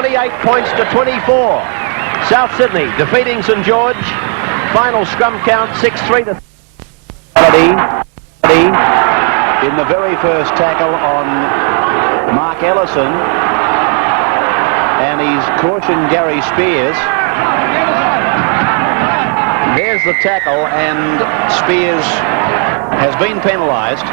28 points to 24. South Sydney defeating St George. Final scrum count 6-3 to... In the very first tackle on Mark Ellison, and he's cautioned Gary Spears. There's the tackle, and Spears has been penalised.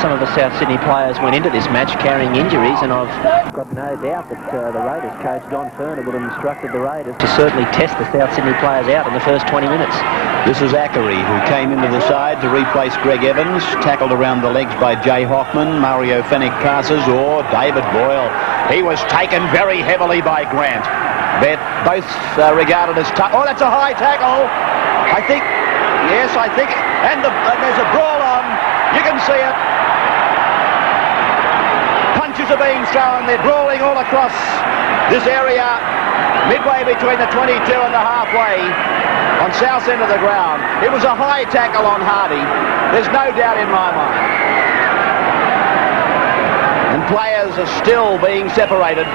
Some of the South Sydney players went into this match carrying injuries, and I've got no doubt that the Raiders coach Don Furner would have instructed the Raiders to certainly test the South Sydney players out in the first 20 minutes. This is Ackery, who came into the side to replace Greg Evans, tackled around the legs by Jay Hoffman. Mario Fennick passes, or David Boyle. He was taken very heavily by Grant. They're both regarded as tough. Oh, that's a high tackle. I think, yes, I think, and there's a brawl on. You can see it. Punches are being thrown. They're brawling all across this area, midway between the 22 and the halfway on south end of the ground. It was a high tackle on Hardy. There's no doubt in my mind. And players are still being separated.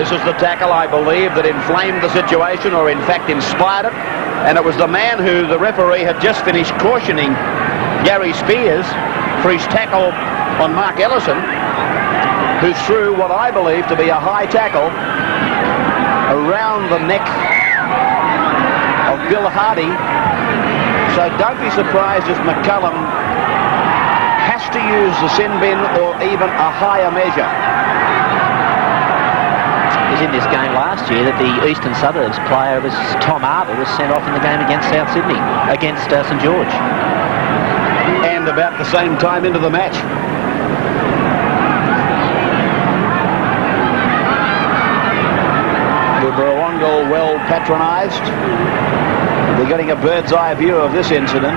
This is the tackle, I believe, that inflamed the situation, or in fact inspired it. And it was the man who the referee had just finished cautioning, Gary Spears, for his tackle on Mark Ellison, who threw what I believe to be a high tackle around the neck of Bill Hardy. So don't be surprised if McCullum has to use the sin bin or even a higher measure. It was in this game last year that the Eastern Suburbs player, was Tom Arbour, was sent off in the game against South Sydney, against St George. And about the same time into the match. The Burrawongal well patronised. We're getting a bird's eye view of this incident.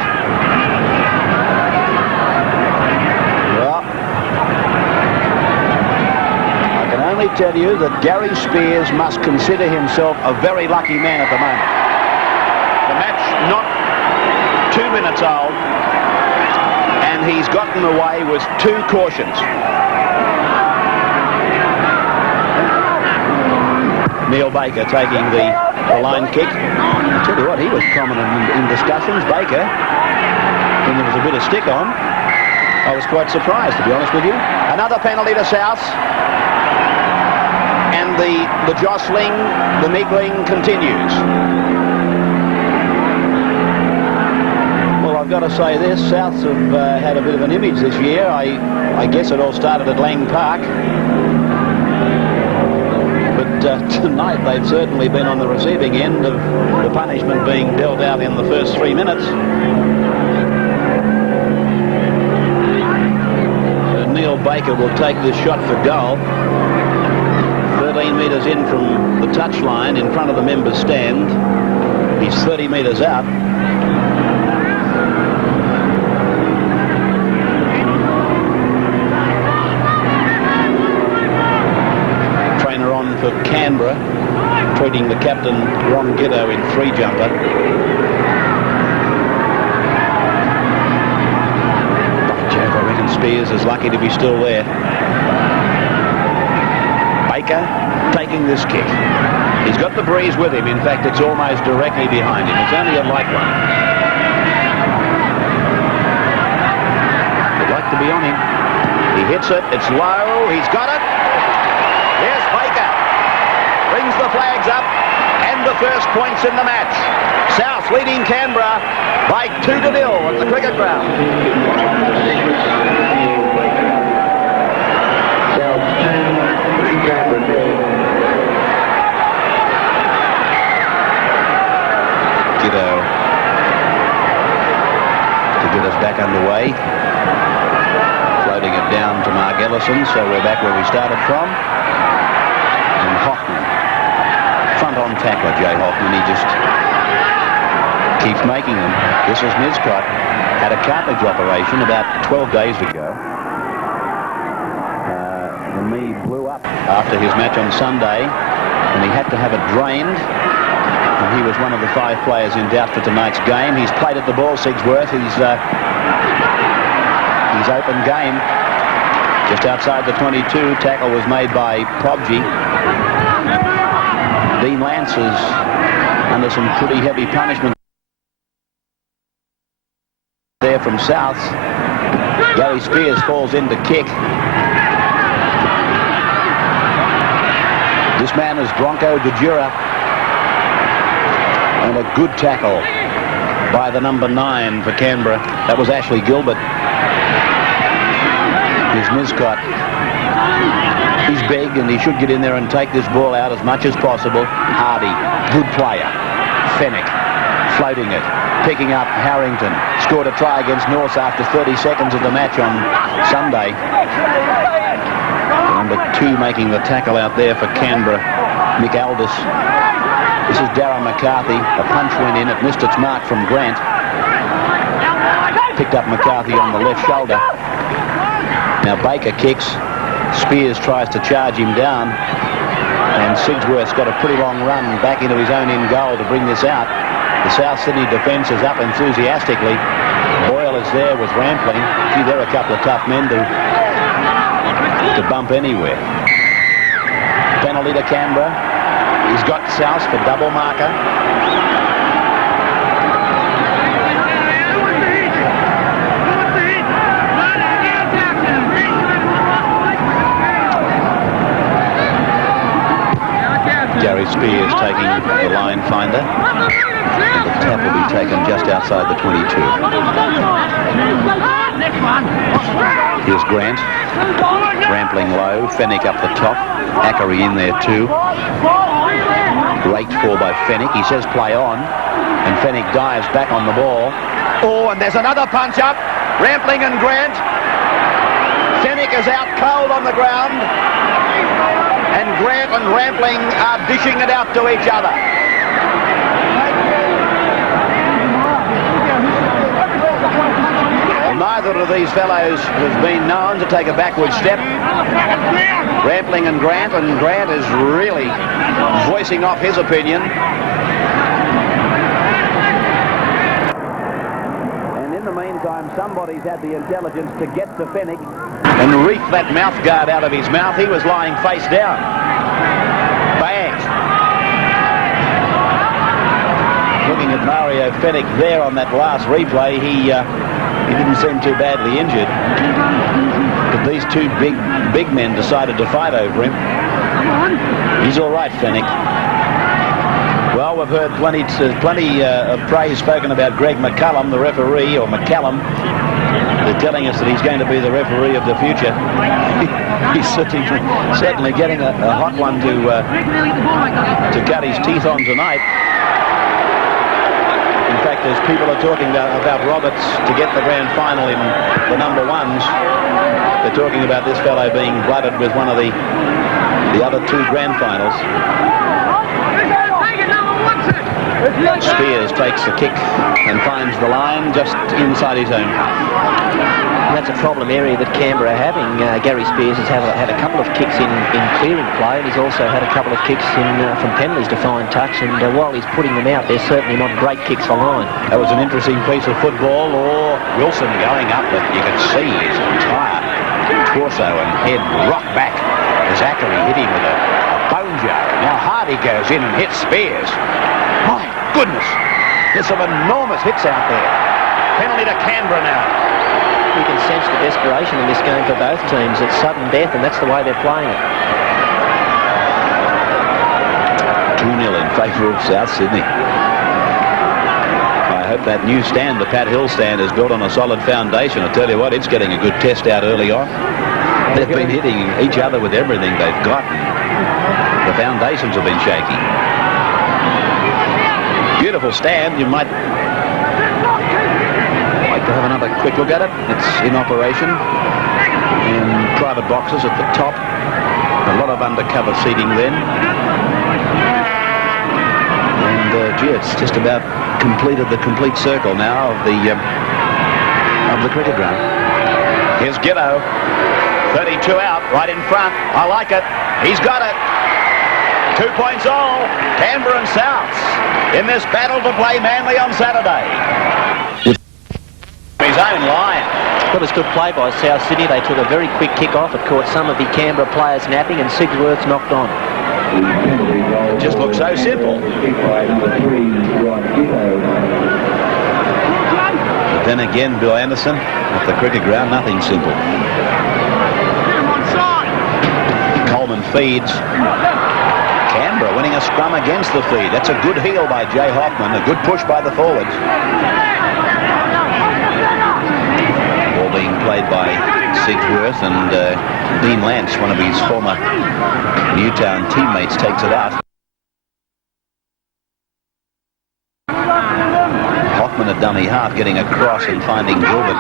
Well, I can only tell you that Gary Spears must consider himself a very lucky man at the moment. The match not 2 minutes old, and he's gotten away with 2 cautions. Neil Baker taking the line kick. I tell you what, he was prominent in discussions. Baker, when there was a bit of stick on, I was quite surprised, to be honest with you. Another penalty to South. And the jostling, the niggling continues. Well, I've got to say this, Souths have had a bit of an image this year. I guess it all started at Lang Park. Tonight they've certainly been on the receiving end of the punishment being dealt out in the first 3 minutes. Neil Baker will take this shot for goal. 13 metres in from the touchline in front of the members' stand. He's 30 metres out. For Canberra, treating the captain Ron Giddo in 3-jumper. By Jove, I reckon Spears is lucky to be still there. Baker taking this kick. He's got the breeze with him. In fact, it's almost directly behind him. It's only a light one. They'd like to be on him. He hits it. It's low. He's got it. Here's Baker. Brings the flags up, and the first points in the match. South leading Canberra by 2-0 at the cricket ground. Giddo to get us back underway. Floating it down to Mark Ellison, so we're back where we started from. And Hoffman. Front-on tackler, Jay Hoffman. He just keeps making them. This is Niscott. Had a cartilage operation about 12 days ago. The knee blew up after his match on Sunday, and he had to have it drained. And he was one of the 5 players in doubt for tonight's game. He's played at the ball, Sigsworth. He's open game. Just outside the 22, tackle was made by Pobji. Dean Lance is under some pretty heavy punishment there from South. Gary Spears falls in to kick. This man is Bronco Dejura. And a good tackle by the number 9 for Canberra. That was Ashley Gilbert. Here's Niscott. He's big and he should get in there and take this ball out as much as possible. Hardy, good player. Fennick, floating it. Picking up Harrington. Scored a try against North after 30 seconds of the match on Sunday. Number 2 making the tackle out there for Canberra, Mick Aldis. This is Darren McCarthy. A punch went in. It missed its mark from Grant. Picked up McCarthy on the left shoulder. Now Baker kicks. Spears tries to charge him down. And Sigsworth's got a pretty long run back into his own in goal to bring this out. The South Sydney defence is up enthusiastically. Boyle is there with Rampling. Gee, they're a couple of tough men to bump anywhere. Penalty to Canberra. He's got South for double marker. Gary Spears taking the line finder. And the tap will be taken just outside the 22. Here's Grant. Rampling low. Fennick up the top. Ackery in there too. Great for by Fennick. He says play on. And Fennick dives back on the ball. Oh, and there's another punch up. Rampling and Grant. Fennick is out cold on the ground. And Grant and Rampling are dishing it out to each other. Well, neither of these fellows has been known to take a backward step. Rampling and Grant is really voicing off his opinion. And in the meantime, somebody's had the intelligence to get to Fennick and reef that mouth guard out of his mouth. He was lying face down. Bang! Looking at Mario Fennick there on that last replay, he didn't seem too badly injured. But these two big men decided to fight over him. He's all right, Fennick. Well, we've heard plenty of praise spoken about Greg McCallum, the referee, or McCallum. They're telling us that he's going to be the referee of the future. He's certainly getting a hot one to cut his teeth on tonight. In fact, as people are talking about Roberts to get the grand final in the number 1s, they're talking about this fellow being blooded with one of the other 2 grand finals. Spears takes the kick and finds the line just inside his own half. That's a problem area that Canberra are having. Gary Spears has had a couple of kicks in clearing play, and he's also had a couple of kicks from penalties to fine touch, and while he's putting them out, they're certainly not great kicks for line. That was an interesting piece of football, or Wilson going up, but you could see his entire torso and head rock back as Ackery hit him with a bone jar. Now Hardy goes in and hits Spears. My goodness, there's some enormous hits out there. Penalty to Canberra now. You can sense the desperation in this game for both teams. It's sudden death, and that's the way they're playing it. 2-0 in favour of South Sydney. I hope that new stand, the Pat Hill stand, is built on a solid foundation. I tell you what, it's getting a good test out early on. They've been hitting each other with everything they've got. The foundations have been shaky. Beautiful stand. You might like to have another quick look at it. It's in operation in private boxes at the top. A lot of undercover seating then. And gee, it's just about completed the complete circle now of the cricket ground. Here's Giddo. 32 out, right in front. I like it. He's got it. 2 points all. Canberra and Souths in this battle to play Manly on Saturday. His own line. Well, it's good play by South Sydney. They took a very quick kick off. It caught some of the Canberra players napping, and Sigsworth knocked on. It just looks so simple. But then again, Bill Anderson, at the cricket ground, nothing simple. Coleman feeds. Canberra winning a scrum against the feed. That's a good heel by Jay Hoffman. A good push by the forwards. Ball being played by Sigsworth, and Dean Lance, one of his former Newtown teammates, takes it out. Hoffman a dummy half, getting across and finding Gilbert.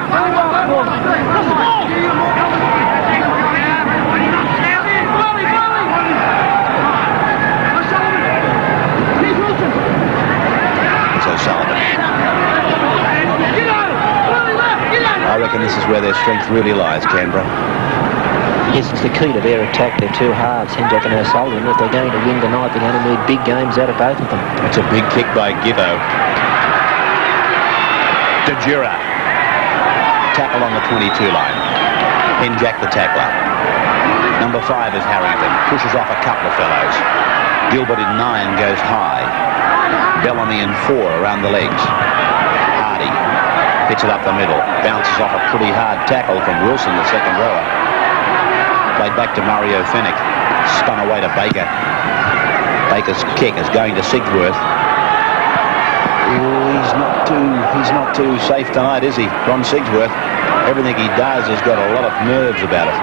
I reckon this is where their strength really lies, Canberra. Yes, it's the key to their attack. Their two halves, Henjack and O'Sullivan. If they're going to win tonight, they're going to need big games out of both of them. It's a big kick by Gibbo. De Jura. Tackle on the 22 line. Henjack the tackler. Number 5 is Harrington. Pushes off a couple of fellows. Gilbert in 9 goes high. Bellamy in 4 around the legs. Hardy hits it up the middle. Bounces off a pretty hard tackle from Wilson, the second rower. Played back to Mario Fennick. Spun away to Baker. Baker's kick is going to Sigsworth. Ooh, he's not too safe tonight, is he? Ron Sigsworth. Everything he does has got a lot of nerves about it.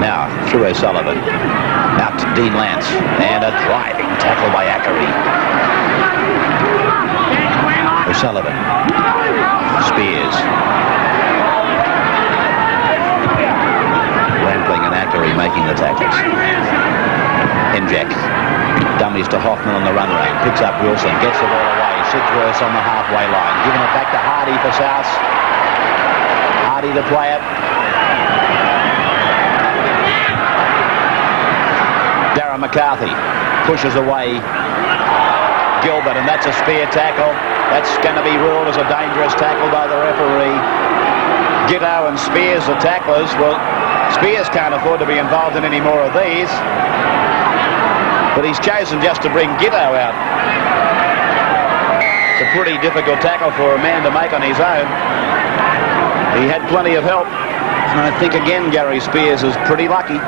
Now, through O'Sullivan. Out to Dean Lance. And a driving tackle by Ackery. O'Sullivan. Spears. Rampling and Ackery making the tackles. Henjack. Dummies to Hoffman on the run round. Picks up Wilson. Gets the ball away. Sigsworth on the halfway line. Giving it back to Hardy for South. Hardy to play it. Darren McCarthy pushes away Gilbert, and that's a spear tackle. That's going to be ruled as a dangerous tackle by the referee. Gitto and Spears, the tacklers. Well, Spears can't afford to be involved in any more of these, but he's chosen just to bring Gitto out. It's a pretty difficult tackle for a man to make on his own. He had plenty of help, and I think again Gary Spears is pretty lucky.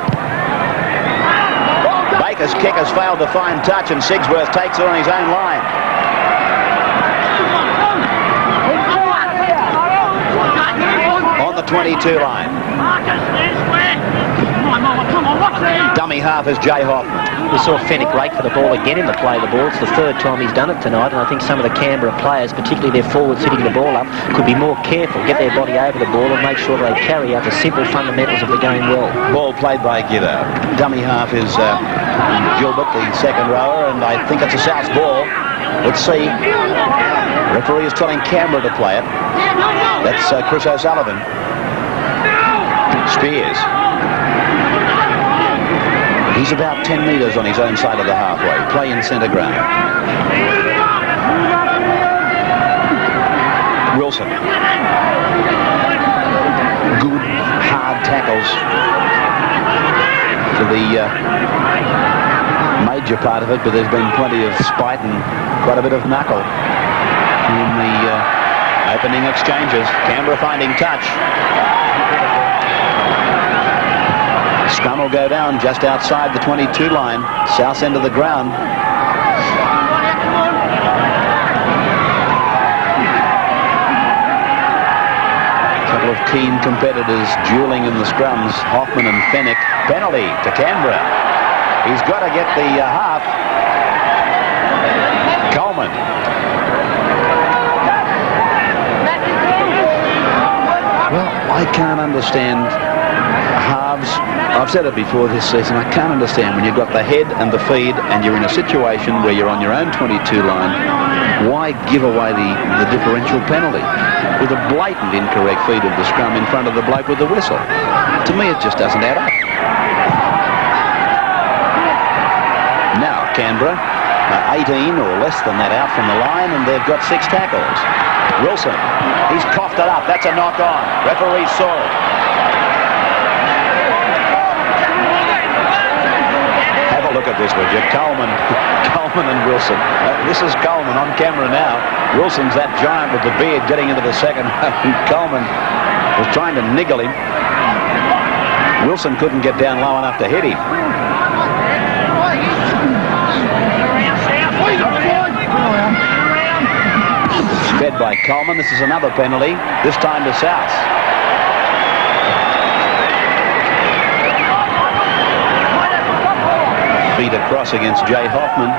Baker's kick has failed to find touch, and Sigsworth takes it on his own line. On the 22 line. Dummy half is Jay Hoffman. We saw Fennick rake for the ball again in the play of the ball. It's the third time he's done it tonight, and I think some of the Canberra players, particularly their forwards hitting the ball up, could be more careful, get their body over the ball and make sure they carry out the simple fundamentals of the game well. Ball played by Gitto. Dummy half is Gilbert, the second rower, and I think it's a South ball. Let's see. Referee is telling Canberra to play it. That's Chris O'Sullivan. Spears. He's about 10 metres on his own side of the halfway. Play in centre ground. Wilson. Good, hard tackles for the major part of it, but there's been plenty of spite and quite a bit of knuckle in the opening exchanges. Canberra finding touch. Scrum will go down just outside the 22 line, south end of the ground. A couple of keen competitors dueling in the scrums, Hoffman and Fennick. Penalty to Canberra. He's got to get the half. Coleman. Well, I can't understand halves. I've said it before this season, I can't understand when you've got the head and the feed and you're in a situation where you're on your own 22 line, why give away the differential penalty with a blatant incorrect feed of the scrum in front of the bloke with the whistle? To me, it just doesn't add up. Now, Canberra 18 or less than that out from the line, and they've got 6 tackles. Wilson, he's coughed it up. That's a knock on. Referee saw it. Have a look at this, would you? Coleman and Wilson. This is Coleman on camera now. Wilson's that giant with the beard getting into the second. Coleman was trying to niggle him. Wilson couldn't get down low enough to hit him. Fed by Coleman. This is another penalty, this time to South. Feet across against Jay Hoffman.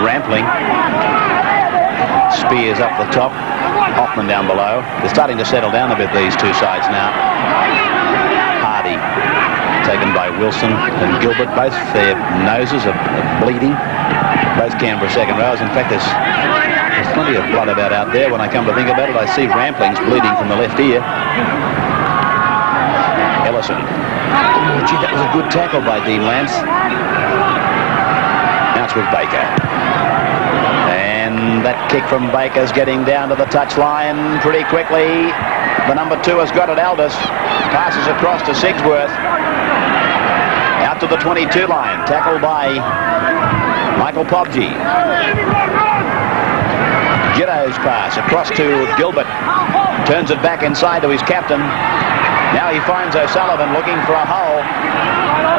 Rampling. Spears up the top. Hoffman down below. They're starting to settle down a bit, these two sides now. Hardy taken by Wilson and Gilbert. Both their noses are bleeding. Both Canberra second rows. In fact, there's plenty of blood about out there. When I come to think about it, I see Rampling's bleeding from the left ear. Ellison. Oh, gee, that was a good tackle by Dean Lance. Now it's with Baker. And that kick from Baker's getting down to the touchline pretty quickly. The number 2 has got it, Aldous. Passes across to Sigsworth. Out to the 22 line. Tackled by Michael Pobji. Giddo's pass across to Gilbert. Turns it back inside to his captain. Now he finds O'Sullivan looking for a hole.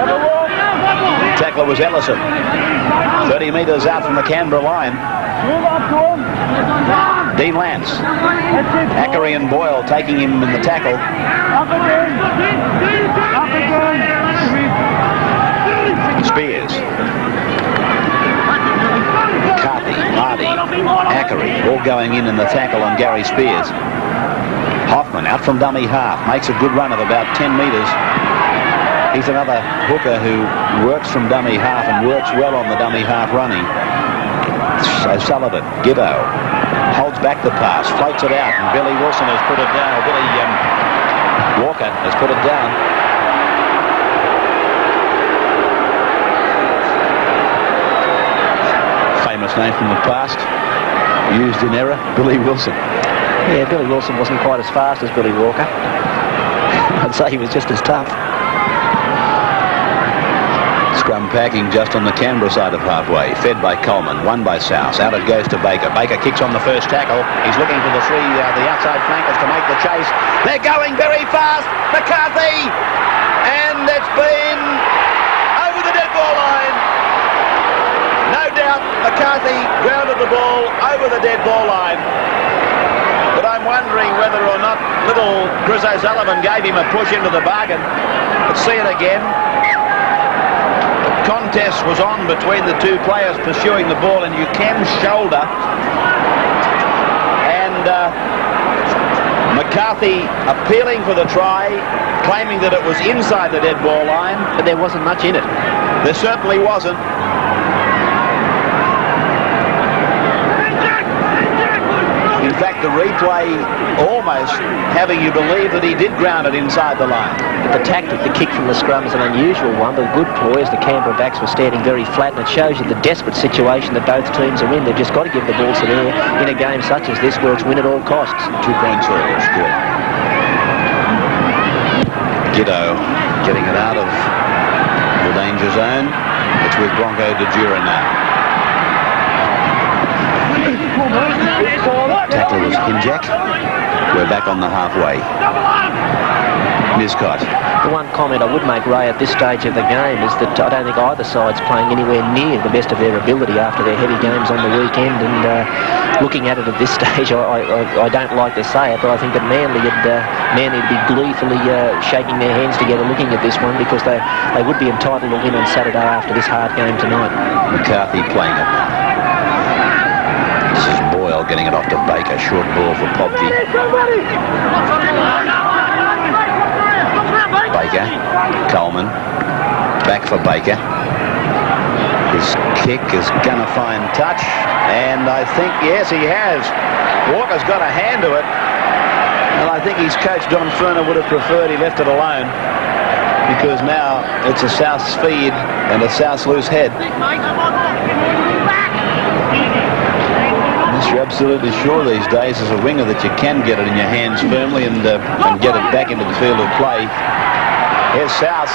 The tackler was Ellison. 30 metres out from the Canberra line. Dean Lance. Ackery and Boyle taking him in the tackle. Spears. McCarthy, Hardy, Ackery, all going in the tackle on Gary Spears. Hoffman out from dummy half, makes a good run of about 10 metres. He's another hooker who works from dummy half and works well on the dummy half running. O'Sullivan, Giddo, holds back the pass, floats it out, and Billy Wilson has put it down. Billy Walker has put it down. Famous name from the past, used in error, Billy Wilson. Yeah, Billy Wilson wasn't quite as fast as Billy Walker. I'd say he was just as tough. Scrum packing just on the Canberra side of halfway. Fed by Coleman, won by South. Out it goes to Baker. Baker kicks on the first tackle. He's looking for the outside flankers to make the chase. They're going very fast. McCarthy! And it's been over the dead ball line. No doubt McCarthy grounded the ball over the dead ball line. But I'm wondering whether or not little Chris O'Sullivan gave him a push into the bargain. Let's see it again. Contest was on between the two players pursuing the ball, and Ukem's shoulder. And McCarthy appealing for the try, claiming that it was inside the dead ball line. But there wasn't much in it. There certainly wasn't. In fact, the replay almost having you believe that he did ground it inside the line. But the tactic, the kick from the scrum, is an unusual one, but a good ploy as the Canberra backs were standing very flat, and it shows you the desperate situation that both teams are in. They've just got to give the ball some air in a game such as this where it's win at all costs. 2 points all scored. Giddo getting it out of the danger zone. It's with Bronco de Jura now. Tackler was Hinjack. We're back on the halfway. Niscott. The one comment I would make, Ray, at this stage of the game is that I don't think either side's playing anywhere near the best of their ability after their heavy games on the weekend. And looking at it at this stage, I don't like to say it, but I think that Manly would be gleefully shaking their hands together looking at this one, because they would be entitled to win on Saturday after this hard game tonight. McCarthy playing it now. This is Boyle getting it off to Baker. Short ball for Pobji. Baker. Coleman. Back for Baker. His kick is going to find touch, and I think, yes, he has. Walker's got a hand to it, and I think his coach, Don Ferner, would have preferred he left it alone, because now it's a South speed and a South loose head. Unless you're absolutely sure these days as a winger that you can get it in your hands firmly and get it back into the field of play. Here's South.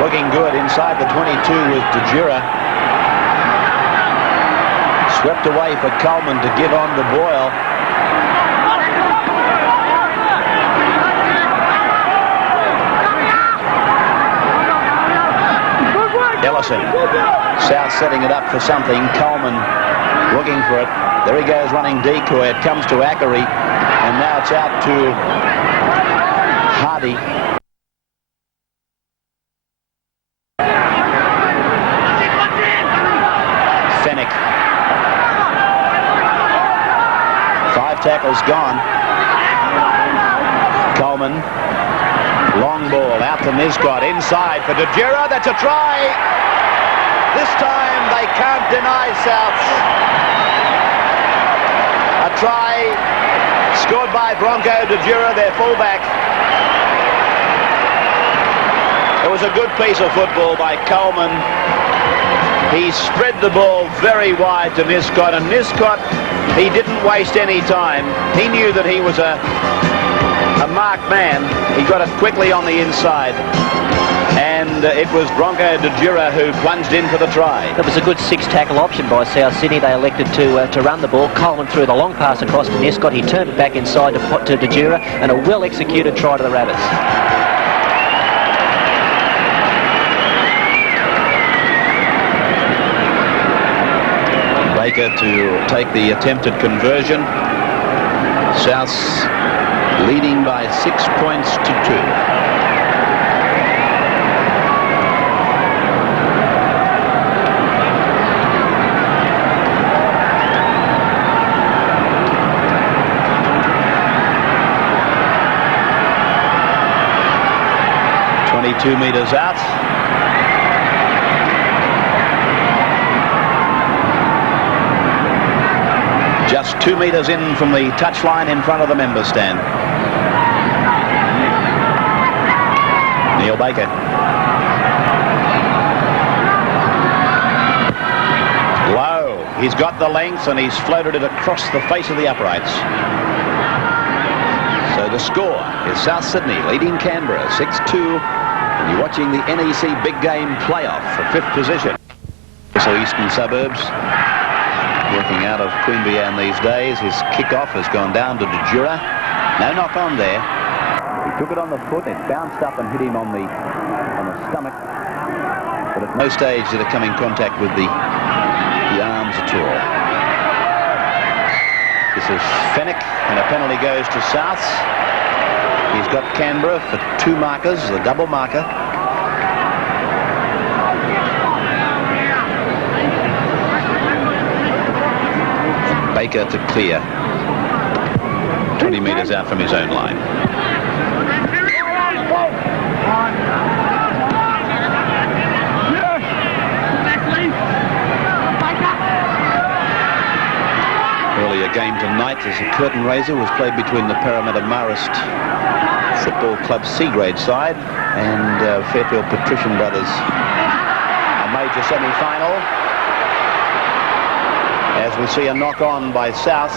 Looking good inside the 22 with DeJura. Swept away for Coleman to give on to Boyle. Ellison. South setting it up for something. Coleman looking for it. There he goes running decoy. It comes to Ackery. And now it's out to Hardy. Tackles gone. Coleman. Long ball out to Niscott. Inside for DeJura. That's a try. This time they can't deny Souths. A try scored by Bronco DeJura, their fullback. It was a good piece of football by Coleman. He spread the ball very wide to Niscott, and Niscott, he didn't waste any time. He knew that he was a marked man. He got it quickly on the inside. And it was Bronco DeJura who plunged in for the try. That was a good six-tackle option by South Sydney. They elected to run the ball. Coleman threw the long pass across to Niscott. He turned it back inside to DeJura, and a well-executed try to the Rabbits. Baker to take the attempted conversion. Souths leading by 6 points to 2. .22 meters out. Just 2 meters in from the touchline in front of the member stand. Neil Baker. Low. He's got the length and he's floated it across the face of the uprights. So the score is South Sydney leading Canberra 6-2. And you're watching the NEC Big Game Playoff for 5th position. So eastern suburbs. Working out of Queanbeyan these days. His kickoff has gone down to DeJura. No knock on there. He took it on the foot. It bounced up and hit him on the stomach. But at no stage did it come in contact with the arms at all. This is Fennick, and a penalty goes to Souths. He's got Canberra for 2 markers, the double marker. Baker to clear. 20 metres out from his own line. Earlier game tonight as a curtain raiser was played between the Parramatta Marist Football Club C-grade side and Fairfield Patrician Brothers. A major semi-final. As we see a knock-on by South.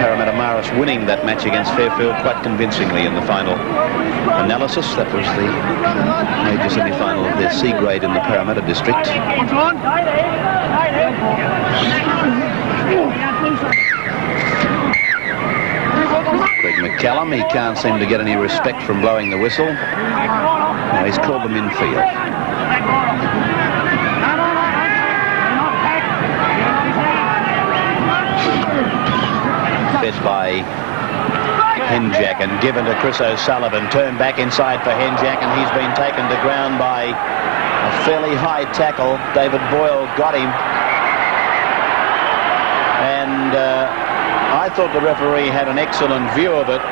Parramatta Marist winning that match against Fairfield quite convincingly in the final analysis. That was the major semi-final of their C-grade in the Parramatta district. Greg McCallum, he can't seem to get any respect from blowing the whistle. Now he's called them in field. Fed by Henjack and given to Chris O'Sullivan. Turned back inside for Henjack, and he's been taken to ground by a fairly high tackle. David Boyle got him. And I thought the referee had an excellent view of it.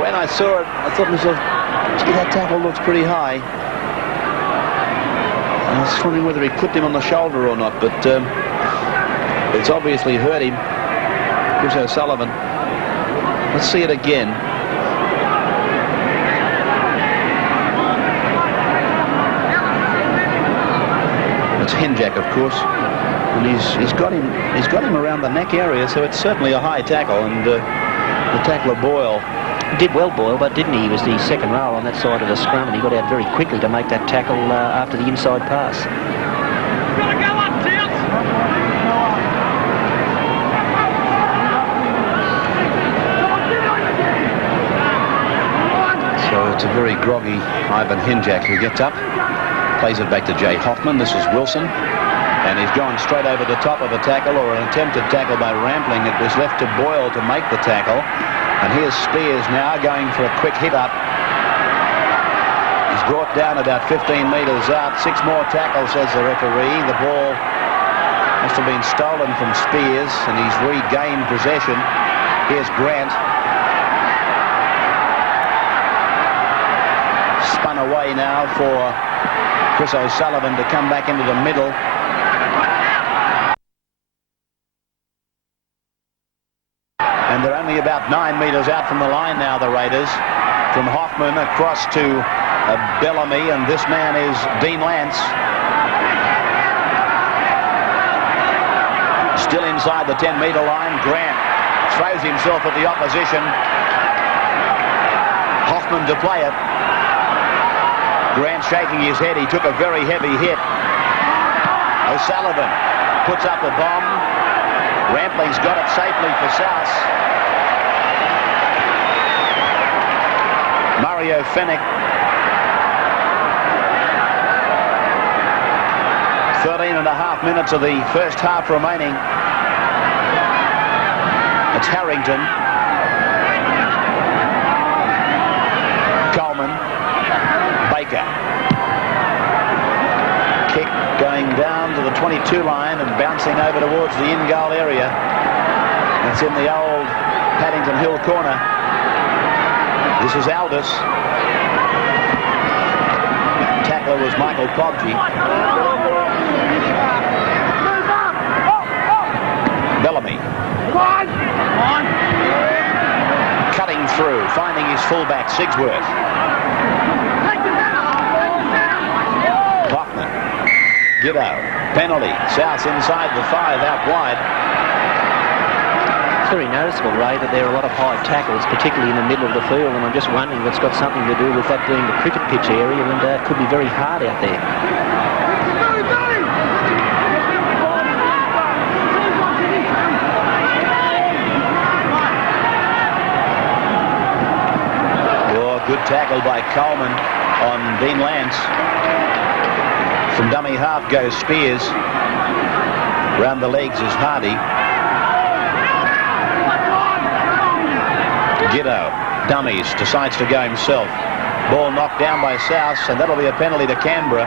When I saw it, I thought to myself, gee, that tackle looks pretty high. I was wondering whether he clipped him on the shoulder or not, but it's obviously hurt him. Chris O'Sullivan. Let's see it again. It's Henjack, of course, and he's got him around the neck area, so it's certainly a high tackle, and the tackler Boyle Did well, Boyle, but didn't he? He was the second row on that side of the scrum, and he got out very quickly to make that tackle after the inside pass. So it's a very groggy Ivan Henjack who gets up, plays it back to Jay Hoffman. This is Wilson, and he's gone straight over the top of a tackle, or an attempted tackle by Rampling. It was left to Boyle to make the tackle. And here's Spears now going for a quick hit up. He's brought down about 15 metres out. 6 more tackles, says the referee. The ball must have been stolen from Spears, and he's regained possession. Here's Grant. Spun away now for Chris O'Sullivan to come back into the middle. And they're only about 9 metres out from the line now, the Raiders. From Hoffman across to Bellamy, and this man is Dean Lance. Still inside the 10-metre line. Grant throws himself at the opposition. Hoffman to play it. Grant shaking his head. He took a very heavy hit. O'Sullivan puts up a bomb. Rampling's got it safely for South. Mario Fennick. 13.5 minutes of the first half remaining. It's Harrington. Coleman. Baker. Kick going down to the 22 line and bouncing over towards the in-goal area. It's in the old Paddington Hill corner. This is Aldous. Tackler was Michael Pobji. Bellamy. Cutting through, finding his fullback, Sigsworth. Hoffman. Giddo. Penalty. South inside the 5, out wide. It's very noticeable, Ray, that there are a lot of high tackles, particularly in the middle of the field, and I'm just wondering if it's got something to do with that being the cricket pitch area, and it could be very hard out there. Oh, good tackle by Coleman on Dean Lance. From dummy half goes Spears. Round the legs is Hardy. Giddo, dummies, decides to go himself. Ball knocked down by South, and that'll be a penalty to Canberra.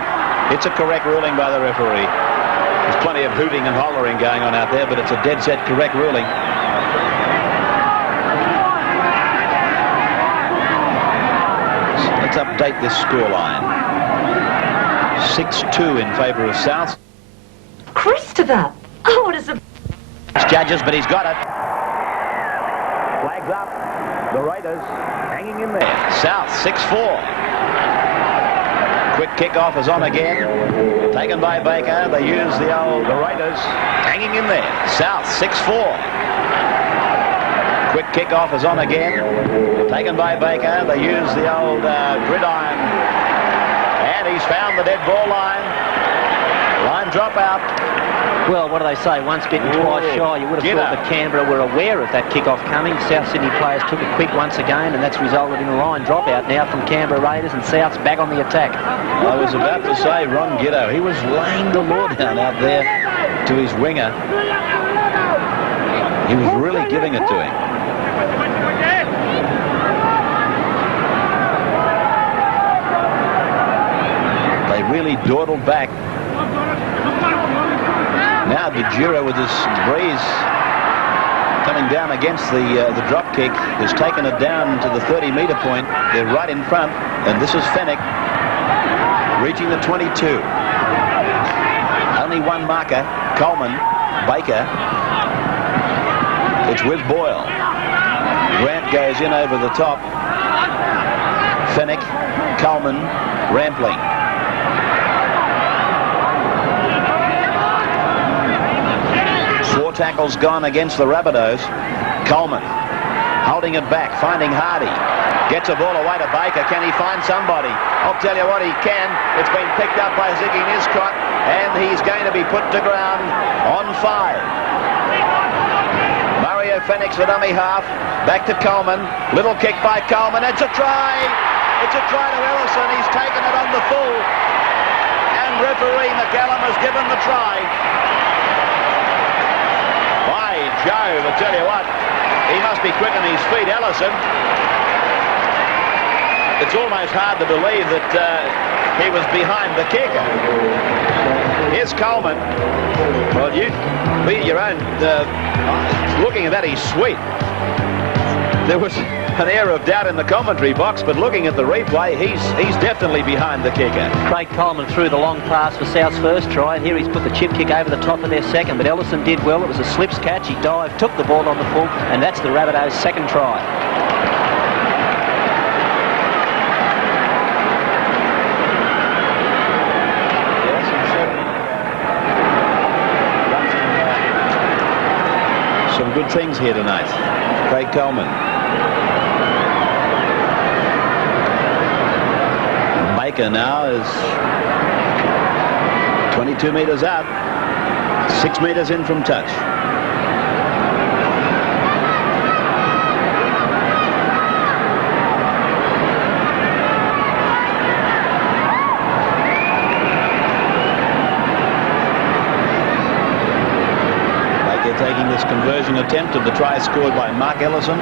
It's a correct ruling by the referee. There's plenty of hooting and hollering going on out there, but it's a dead set correct ruling. So let's update this scoreline. 6-2 in favour of South. Christopher! Oh, what is a... It's Judges, but he's got it. Flags up. The Raiders hanging in there. South 6-4. Quick kick-off is on again. Taken by Baker. They use the Raiders hanging in there. South 6-4. Quick kick-off is on again. Taken by Baker. They use the gridiron. And he's found the dead ball line. Line drop out. Well, what do they say? Once bitten, twice shy. You would have thought that Canberra were aware of that kick-off coming. South Sydney players took it quick once again, and that's resulted in a line dropout now from Canberra Raiders, and South's back on the attack. I was about to say Ron Giddo. He was laying the law down out there to his winger. He was really giving it to him. They really dawdled back. Now DeGiro with his breeze coming down against the drop kick has taken it down to the 30-metre point. They're right in front, and this is Fennick reaching the 22. only one marker, Coleman, Baker. It's with Boyle. Grant goes in over the top. Fennick, Coleman, Rampling. Four tackles gone against the Rabbitohs. Coleman holding it back, finding Hardy. Gets a ball away to Baker. Can he find somebody? I'll tell you what, he can. It's been picked up by Ziggy Niscott, and he's going to be put to ground on 5. Mario Fenix, the dummy half. Back to Coleman. Little kick by Coleman. It's a try. It's a try to Ellison. He's taken it on the full. And referee McCallum has given the try. By Jove, I tell you what, he must be quick on his feet, Ellison. It's almost hard to believe that he was behind the kicker. Here's Coleman. Well, you be your own. Looking at that, he's sweet. There was an air of doubt in the commentary box, but looking at the replay, he's definitely behind the kicker. Craig Coleman threw the long pass for South's first try. Here he's put the chip kick over the top of their second, but Ellison did well. It was a slips catch. He dived, took the ball on the full, and that's the Rabbitohs' second try. Some good things here tonight. Craig Coleman. Baker now is 22 metres out, 6 metres in from touch. Baker taking this conversion attempt of the try scored by Mark Ellison.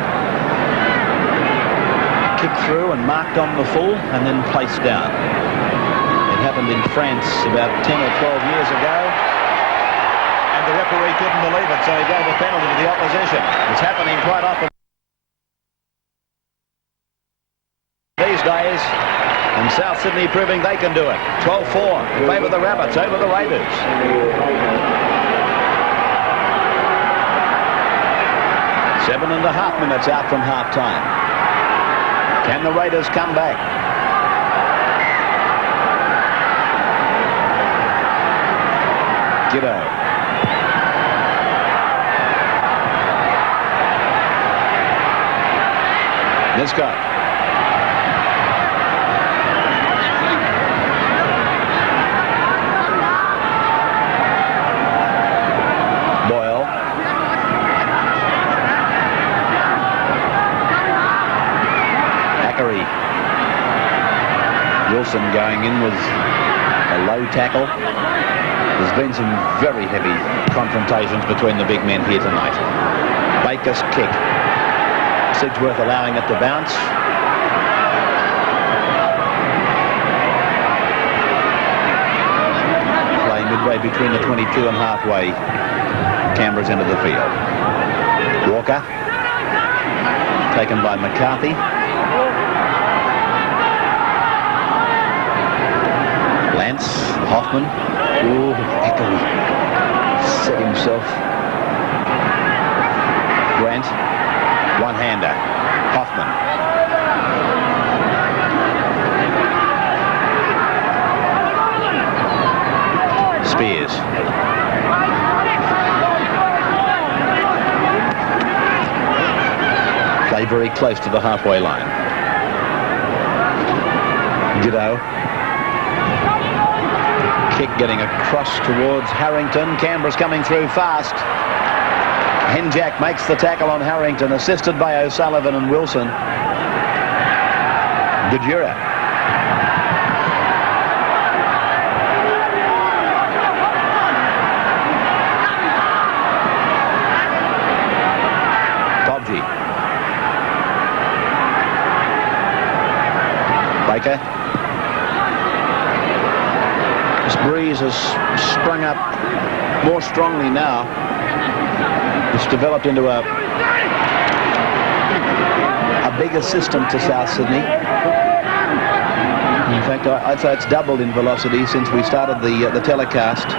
Kicked through and marked on the full and then placed down. It happened in France about 10 or 12 years ago, and the referee couldn't believe it, so he gave a penalty to the opposition. It's happening quite often these days, and South Sydney proving they can do it. 12-4 in favour of the Rabbits over the Raiders. Seven and a half minutes out from half-time. Can the Raiders come back? Giddo. Niscott. Boyle. Wilson going in with a low tackle. There's been some very heavy confrontations between the big men here tonight. Baker's kick. Sigsworth allowing it to bounce. Play midway between the 22 and halfway. Canberra's end of the field. Walker. Taken by McCarthy. Lance, Hoffman. Ooh, Eckery set himself. Grant, one-hander. Hoffman. Spears. Play very close to the halfway line. Giddo. Kick getting across towards Harrington. Canberra's coming through fast. Henjack makes the tackle on Harrington, assisted by O'Sullivan and Wilson. Gajura. Bobji. Baker. This breeze has sprung up more strongly now. It's developed into a big assistant to South Sydney. In fact, I'd say it's doubled in velocity since we started the telecast.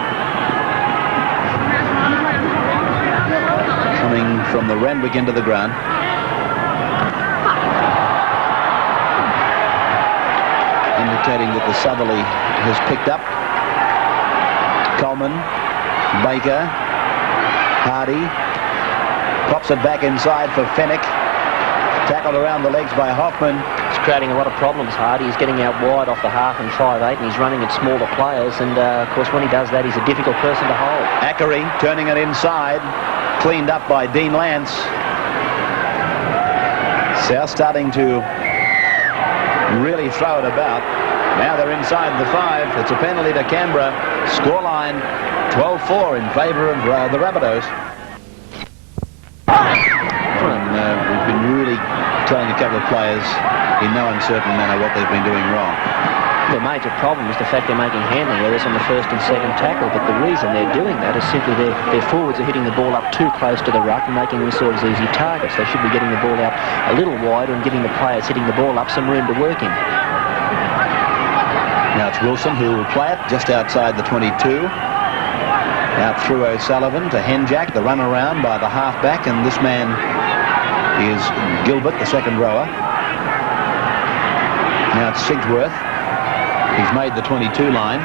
from the Randwick into the ground. Indicating that the southerly has picked up. Coleman, Baker, Hardy, pops it back inside for Fennick. Tackled around the legs by Hoffman. He's creating a lot of problems, Hardy. He's getting out wide off the half and 5'8", and he's running at smaller players, and of course when he does that, he's a difficult person to hold. Ackery turning it inside, cleaned up by Dean Lance. South starting to really throw it about. Now they're inside the 5. It's a penalty to Canberra. Scoreline 12-4 in favour of the Rabbitohs. And we've been really telling a couple of players in no uncertain manner what they've been doing wrong. The major problem is the fact they're making handling errors on the first and second tackle, but the reason they're doing that is simply their forwards are hitting the ball up too close to the ruck and making themselves easy targets. They should be getting the ball out a little wider and giving the players hitting the ball up some room to work in. Now it's Wilson who will play it just outside the 22. Out through O'Sullivan to Henjack, the run around by the halfback, and this man is Gilbert, the second rower. Now it's Sigsworth. He's made the 22 line.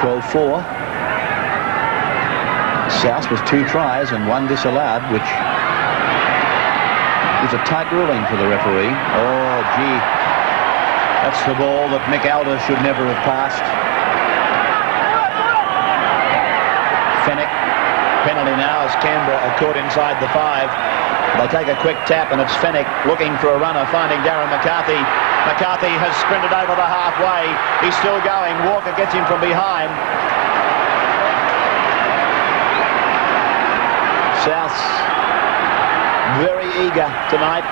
12-4. South with 2 tries and 1 disallowed, which is a tight ruling for the referee. Oh, gee. That's the ball that Mick Alder should never have passed. Fennick. Penalty now as Canberra are caught inside the 5. They take a quick tap, and it's Fennick looking for a runner, finding Darren McCarthy. McCarthy has sprinted over the halfway. He's still going. Walker gets him from behind. South's very eager tonight.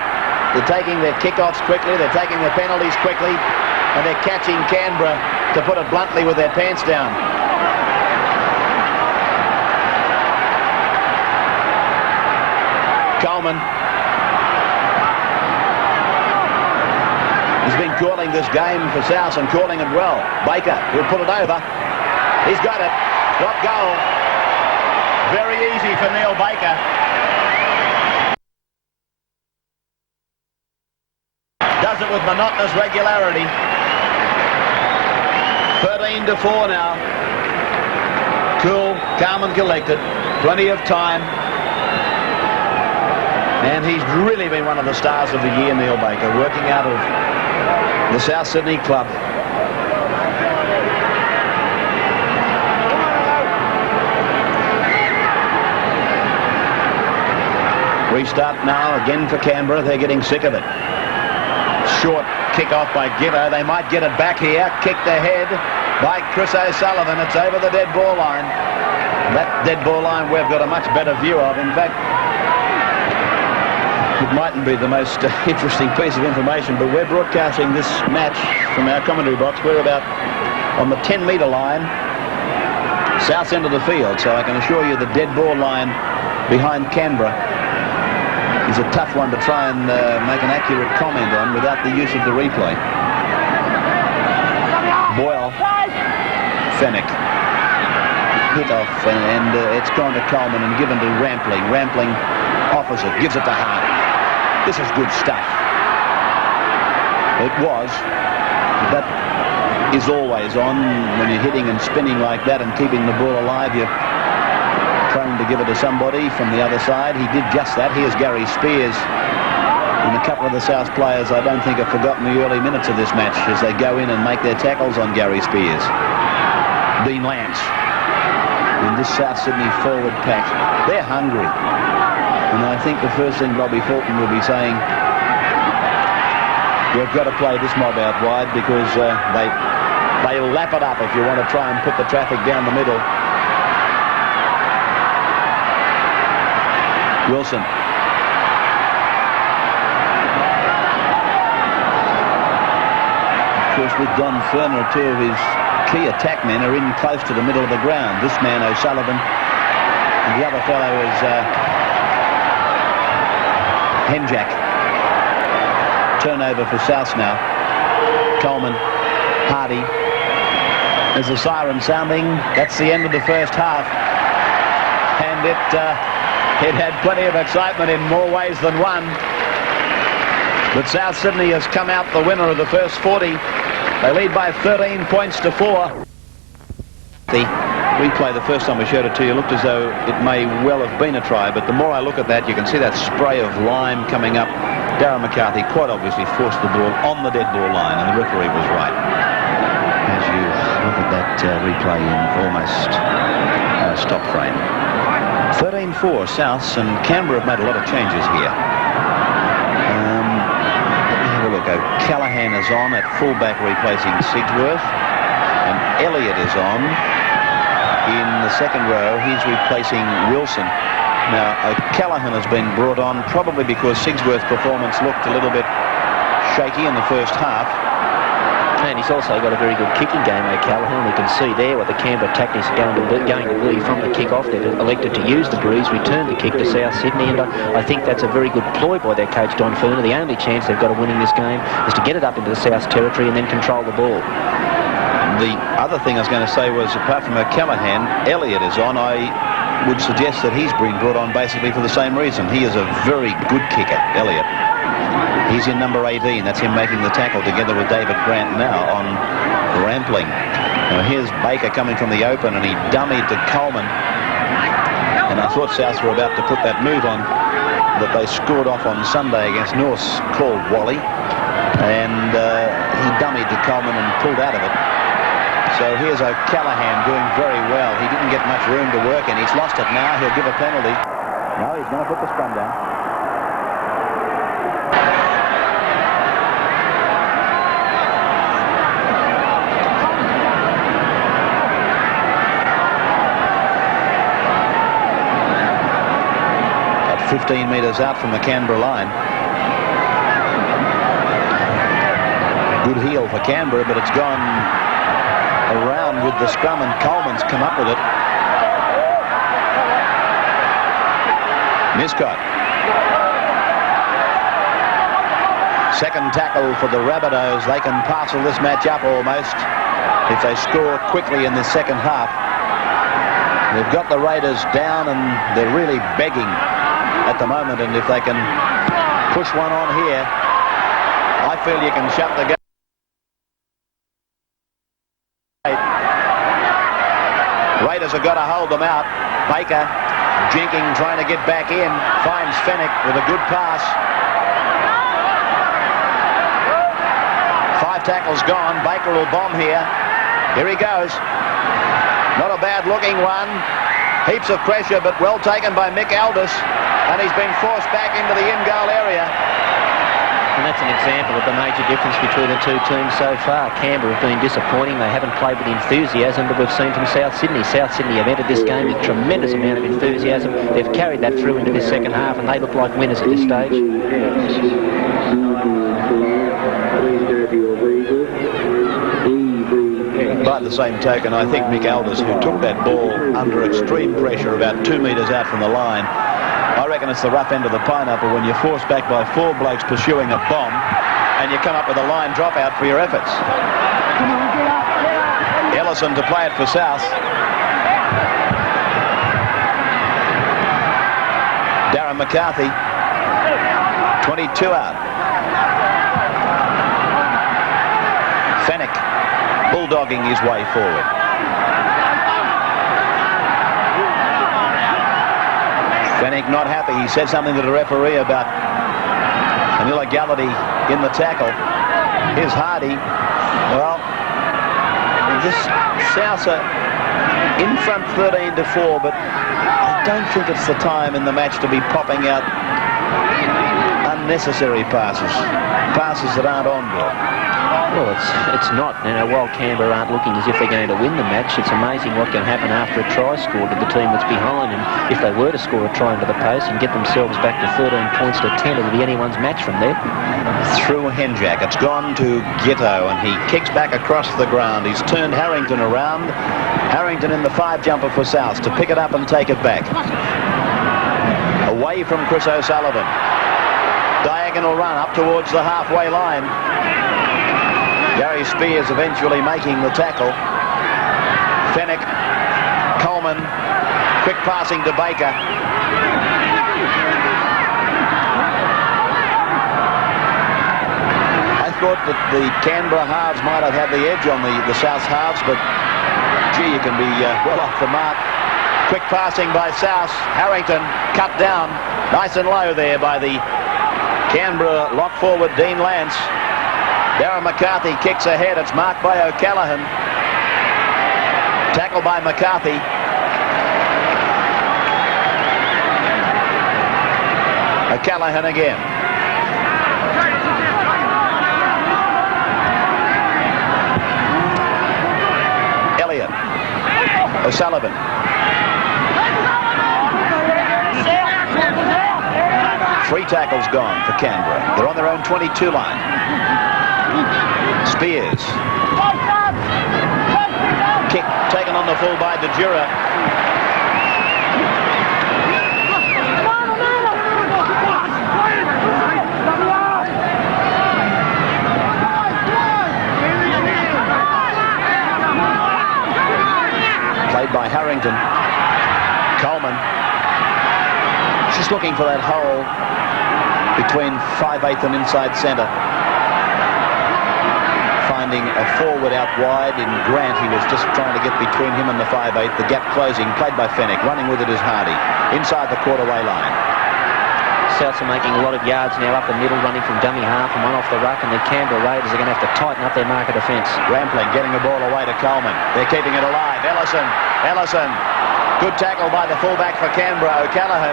They're taking their kickoffs quickly. They're taking their penalties quickly. And they're catching Canberra, to put it bluntly, with their pants down. Coleman. He's been calling this game for South and calling it well. Baker will put it over. He's got it. What goal? Very easy for Neil Baker. Does it with monotonous regularity. 13-4 now. Cool, calm and collected. Plenty of time. And he's really been one of the stars of the year, Neil Baker, working out of the South Sydney club. Restart now again for Canberra. They're getting sick of it. Short kick off by Gibbo. They might get it back here. Kicked ahead by Chris O'Sullivan. It's over the dead ball line. That dead ball line we've got a much better view of. In fact, it mightn't be the most interesting piece of information, but we're broadcasting this match from our commentary box. We're about on the 10-metre line, south end of the field, so I can assure you the dead ball line behind Canberra is a tough one to try and make an accurate comment on without the use of the replay. Boyle, Fennick, hit off, and it's gone to Coleman and given to Rampling. Rampling offers it, gives it to Hardy. This is good stuff. It was. That is always on when you're hitting and spinning like that and keeping the ball alive. You're prone to give it to somebody from the other side. He did just that. Here's Gary Spears. And a couple of the South players, I don't think, have forgotten the early minutes of this match as they go in and make their tackles on Gary Spears. Dean Lance. In this South Sydney forward pack, they're hungry. And I think the first thing Robbie Fulton will be saying, we've got to play this mob out wide because they'll lap it up if you want to try and put the traffic down the middle. Wilson. Of course, with Don Ferner, 2 of his key attack men are in close to the middle of the ground. This man, O'Sullivan, and the other fellow is Henjack. Turnover for South now. Coleman, Hardy. There's a siren sounding. That's the end of the first half. And it It had plenty of excitement in more ways than one. But South Sydney has come out the winner of the first 40. They lead by 13 points to 4. The replay, the first time we showed it to you, looked as though it may well have been a try, but the more I look at that, you can see that spray of lime coming up. Darren McCarthy quite obviously forced the ball on the dead ball line, and the referee was right. As you look at that replay in almost stop frame. 13-4 Souths, and Canberra have made a lot of changes here. Let me have a look. O'Callaghan is on at fullback replacing Sigsworth, and Elliott is on in the second row. He's replacing Wilson. Now, O'Callaghan has been brought on probably because Sigsworth's performance looked a little bit shaky in the first half. And he's also got a very good kicking game, O'Callaghan. We can see there what the Canberra tactics are going to be from the kick-off. They've elected to use the breeze, return the kick to South Sydney, and I think that's a very good ploy by their coach, Don Ferner. The only chance they've got of winning this game is to get it up into the South Territory and then control the ball. The other thing I was going to say was, apart from O'Callaghan, Elliott is on. I would suggest that he's been brought on basically for the same reason. He is a very good kicker, Elliott. He's in number 18. That's him making the tackle together with David Grant now on Rampling. Now here's Baker coming from the open, and he dummied to Coleman. And I thought Souths were about to put that move on that they scored off on Sunday against Norths, called Wally. And he dummied to Coleman and pulled out of it. So here's O'Callaghan doing very well. He didn't get much room to work in. He's lost it now. He'll give a penalty. No, he's going to put the scrum down. At 15 metres out from the Canberra line. Good heel for Canberra, but it's gone around with the scrum, and Coleman's come up with it. Niscott. Second tackle for the Rabbitohs. They can parcel this match up almost if they score quickly in the second half. They've got the Raiders down, and they're really begging at the moment, and if they can push one on here, I feel you can shut the game. Raiders have got to hold them out. Baker jinking, trying to get back in, finds Fennick with a good pass. 5 tackles gone. Baker will bomb here. Here he goes. Not a bad looking one. Heaps of pressure, but well taken by Mick Aldis, and he's been forced back into the in-goal area. And that's an example of the major difference between the two teams so far. Canberra have been disappointing. They haven't played with enthusiasm that we've seen from South Sydney. South Sydney have entered this game with a tremendous amount of enthusiasm. They've carried that through into this second half, and they look like winners at this stage. By the same token, I think Mick Aldis, who took that ball under extreme pressure about 2 metres out from the line, I reckon it's the rough end of the pineapple when you're forced back by 4 blokes pursuing a bomb and you come up with a line dropout for your efforts. Ellison to play it for South. Darren McCarthy, 22 out. Fennick bulldogging his way forward. Fennick not happy. He said something to the referee about an illegality in the tackle. Here's Hardy. Well, this Souths are in front 13-4, but I don't think it's the time in the match to be popping out unnecessary passes that aren't on ball. Well, it's not. You know, while Canberra aren't looking as if they're going to win the match, it's amazing what can happen after a try scored to the team that's behind. And if they were to score a try into the post and get themselves back to 13 points to 10, it'll be anyone's match from there. Through Henjack. It's gone to Gitto, and he kicks back across the ground. He's turned Harrington around. Harrington in the 5 jumper for South to pick it up and take it back. Away from Chris O'Sullivan. Diagonal run up towards the halfway line. Gary Spears eventually making the tackle. Fennick, Coleman, quick passing to Baker. I thought that the Canberra halves might have had the edge on the South halves, but gee, you can be well off the mark. Quick passing by South. Harrington cut down nice and low there by the Canberra lock forward Dean Lance. Darren McCarthy kicks ahead. It's marked by O'Callaghan. Tackle by McCarthy. O'Callaghan again. Elliott. O'Sullivan. Three tackles gone for Canberra. They're on their own 22 line. Spears. Kick taken on the full by DeJura. Played by Harrington. Coleman. Just looking for that hole between 5/8 and inside centre. Finding a forward out wide in Grant. He was just trying to get between him and the 5/8. The gap closing. Played by Fennick. Running with it is Hardy. Inside the quarter-way line. Souths are making a lot of yards now up the middle, running from dummy half and one off the ruck, and the Canberra Raiders are going to have to tighten up their mark of defence. Rampling getting the ball away to Coleman. They're keeping it alive. Ellison. Good tackle by the fullback for Canberra, O'Callaghan.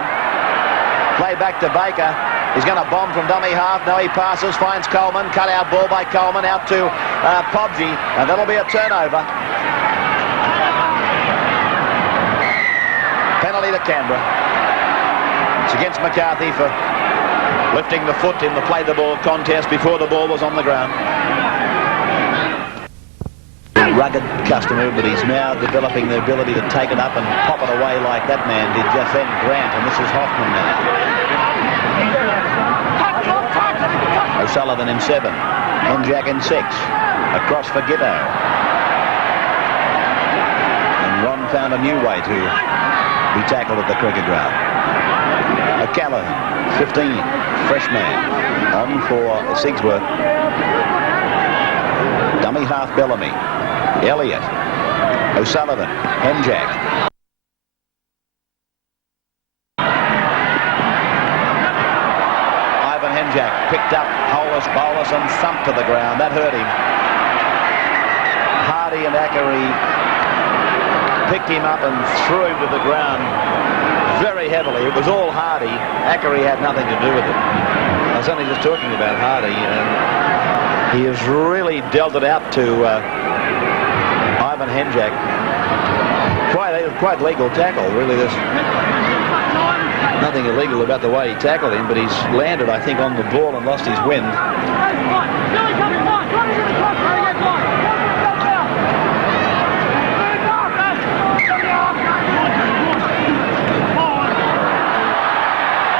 Play back to Baker. He's going to bomb from dummy half. No, he passes, finds Coleman. Cut out ball by Coleman out to Pobji, and that'll be a turnover. Penalty to Canberra. It's against McCarthy for lifting the foot in the play the ball contest before the ball was on the ground. Rugged customer, but he's now developing the ability to take it up and pop it away like that man did just then, Grant, and this is Hoffman now. O'Sullivan in 7, Henjack in 6, across for Giddo. And Ron found a new way to be tackled at the cricket ground. O'Callaghan, 15, fresh man, on for Sigsworth. Dummy half Bellamy. Elliott, O'Sullivan, Henjack. Ivan Henjack picked up Bolus and thumped to the ground. That hurt him. Hardy and Ackery picked him up and threw him to the ground very heavily. It was all Hardy. Ackery had nothing to do with it. I was only just talking about Hardy, and he has really dealt it out to Ivan Henjack. Quite legal tackle, really. There's nothing illegal about the way he tackled him, but he's landed, I think, on the ball and lost his wind.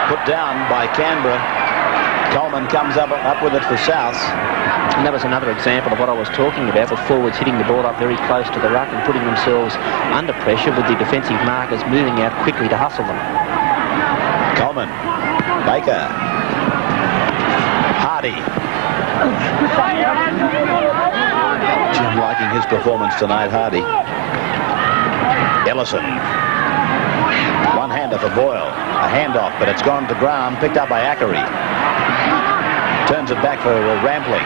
Put down by Canberra. Coleman comes up with it for South. And that was another example of what I was talking about, with forwards hitting the ball up very close to the ruck and putting themselves under pressure, with the defensive markers moving out quickly to hustle them. Coleman. Baker. Hardy. Jim liking his performance tonight, Hardy. Ellison. One-hander for Boyle. A handoff, but it's gone to ground, picked up by Ackery. Turns it back for Rampling.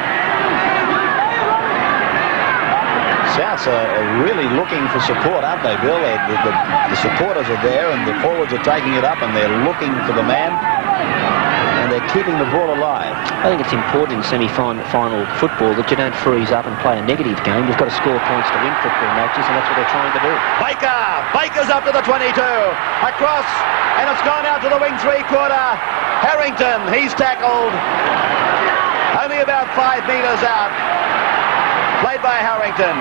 Souths are really looking for support, aren't they, Bill? The supporters are there, and the forwards are taking it up, and they're looking for the man, and they're keeping the ball alive. I think it's important in semi-final football that you don't freeze up and play a negative game. You've got to score points to win football matches, and that's what they're trying to do. Baker's up to the 22. Across, and it's gone out to the wing three-quarter. Harrington, he's tackled. Only about 5 metres out. Played by Harrington.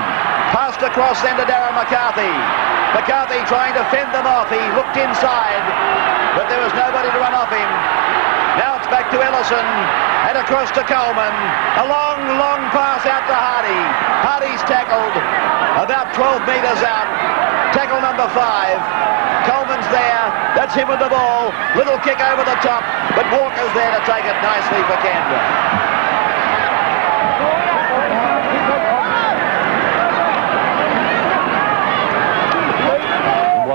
Passed across then to Darren McCarthy. McCarthy trying to fend them off. He looked inside, but there was nobody to run off him. Now it's back to Ellison and across to Coleman. A long pass out to Hardy. Hardy's tackled about 12 metres out. Tackle number 5. Coleman Simon's there. That's him with the ball. Little kick over the top, but Walker's there to take it nicely for Canberra.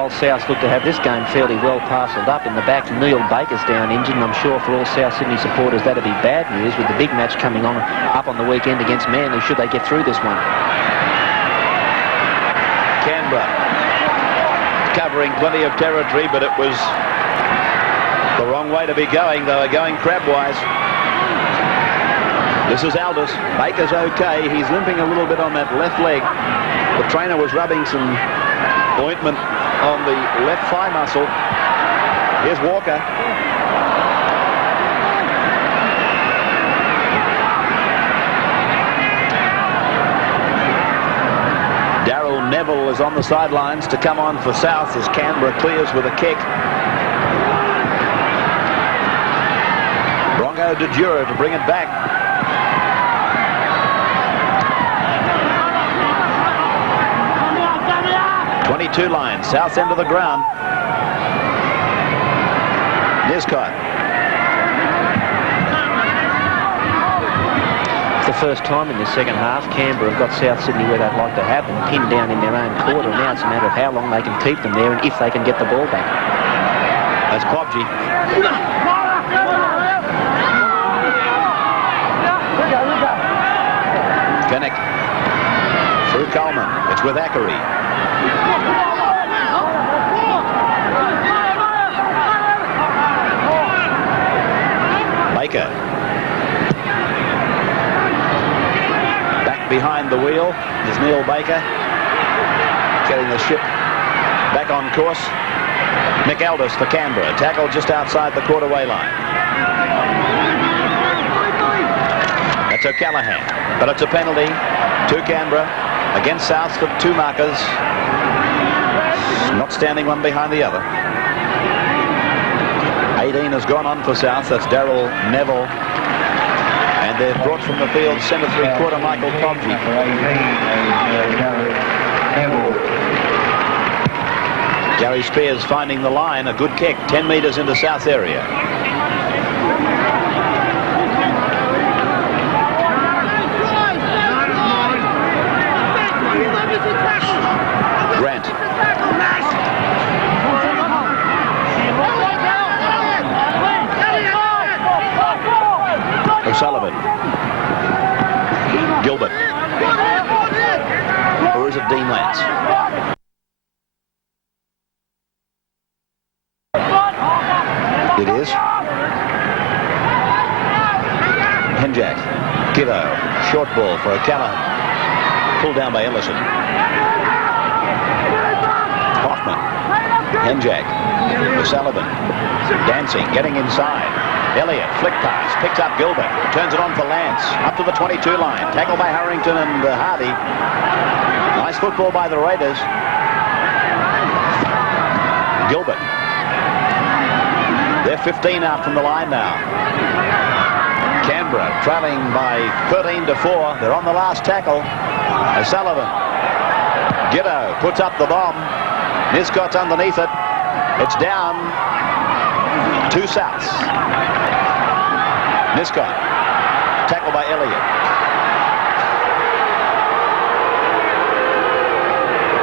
South look to have this game fairly well parcelled up. In the back, Neil Baker's down injured, and I'm sure for all South Sydney supporters that'd be bad news with the big match coming on up on the weekend against Manly should they get through this one. Canberra covering plenty of territory, but it was the wrong way to be going. They were going crabwise. This is Aldous. Baker's okay. He's limping a little bit on that left leg. The trainer was rubbing some ointment on the left thigh muscle. Here's Walker. Darryl Neville is on the sidelines to come on for South as Canberra clears with a kick. Bronco de Jura to bring it back. Line, south end of the ground. Niscott. It's the first time in the second half Canberra have got South Sydney where they'd like to have them, pinned down in their own quarter, and now it's a matter of how long they can keep them there and if they can get the ball back. That's Cobji. Kennick. Through Coleman. It's with Ackery. Baker. Back behind the wheel is Neil Baker. Getting the ship back on course. Mick Aldous for Canberra. Tackle just outside the quarter-way line. That's O'Callaghan. But it's a penalty to Canberra against South for two markers. Not standing one behind the other. 18 has gone on for South. That's Darryl Neville. And they've brought from the field centre three-quarter Michael Cobji. Gary Spears finding the line. A good kick. 10 metres into South area. Grant. O'Sullivan. Gilbert. Or is it Dean Lance? It is. Henjack. Giddo. Short ball for O'Callaghan. Pulled down by Ellison. Hoffman. Henjack. O'Sullivan. Dancing. Getting inside. Elliott. Flick pass. Picks up Gilbert. Turns it on for Lance. Up to the 22 line. Tackled by Harrington and Hardy. Nice football by the Raiders. Gilbert. They're 15 out from the line now. Canberra trailing by 13-4. They're on the last tackle. O'Sullivan. Giddo puts up the bomb. Niscott's underneath it. It's down to Souths. Niscott. Tackled by Elliott.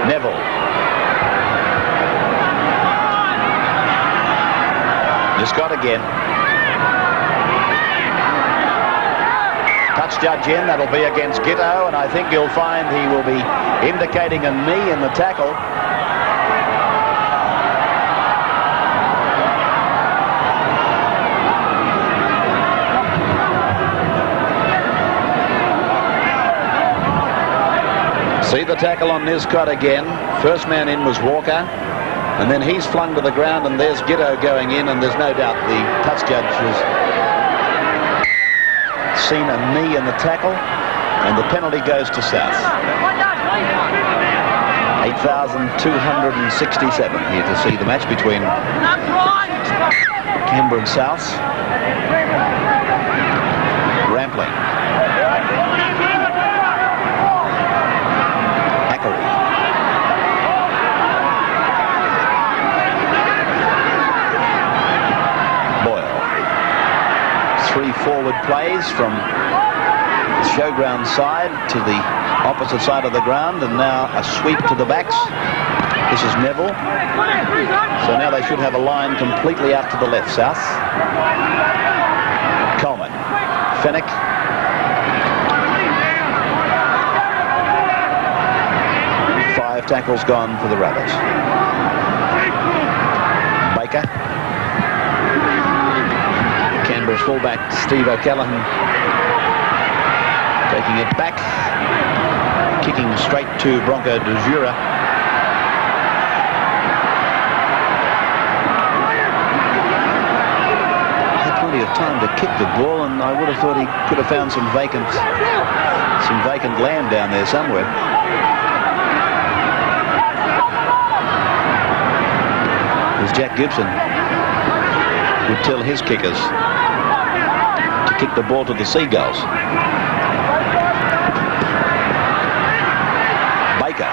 Neville. Niscott again. Touch judge in. That'll be against Giddo, and I think you'll find he will be indicating a knee in the tackle. See the tackle on Niscott again. First man in was Walker. And then he's flung to the ground, and there's Giddo going in, and there's no doubt the touch judge has seen a knee in the tackle, and the penalty goes to South. 8,267 here to see the match between Canberra and South. Rampling. 3 forward plays from the showground side to the opposite side of the ground, and now a sweep to the backs. This is Neville. So now they should have a line completely out to the left, South. Coleman. Fennick. Five tackles gone for the Rabbits. Baker. Canberra's fullback, Steve O'Callaghan, taking it back, kicking straight to Bronco de Jura. Had plenty of time to kick the ball, and I would have thought he could have found some vacant land down there somewhere. As Jack Gibson would tell his kickers to kick the ball to the Seagulls. Baker.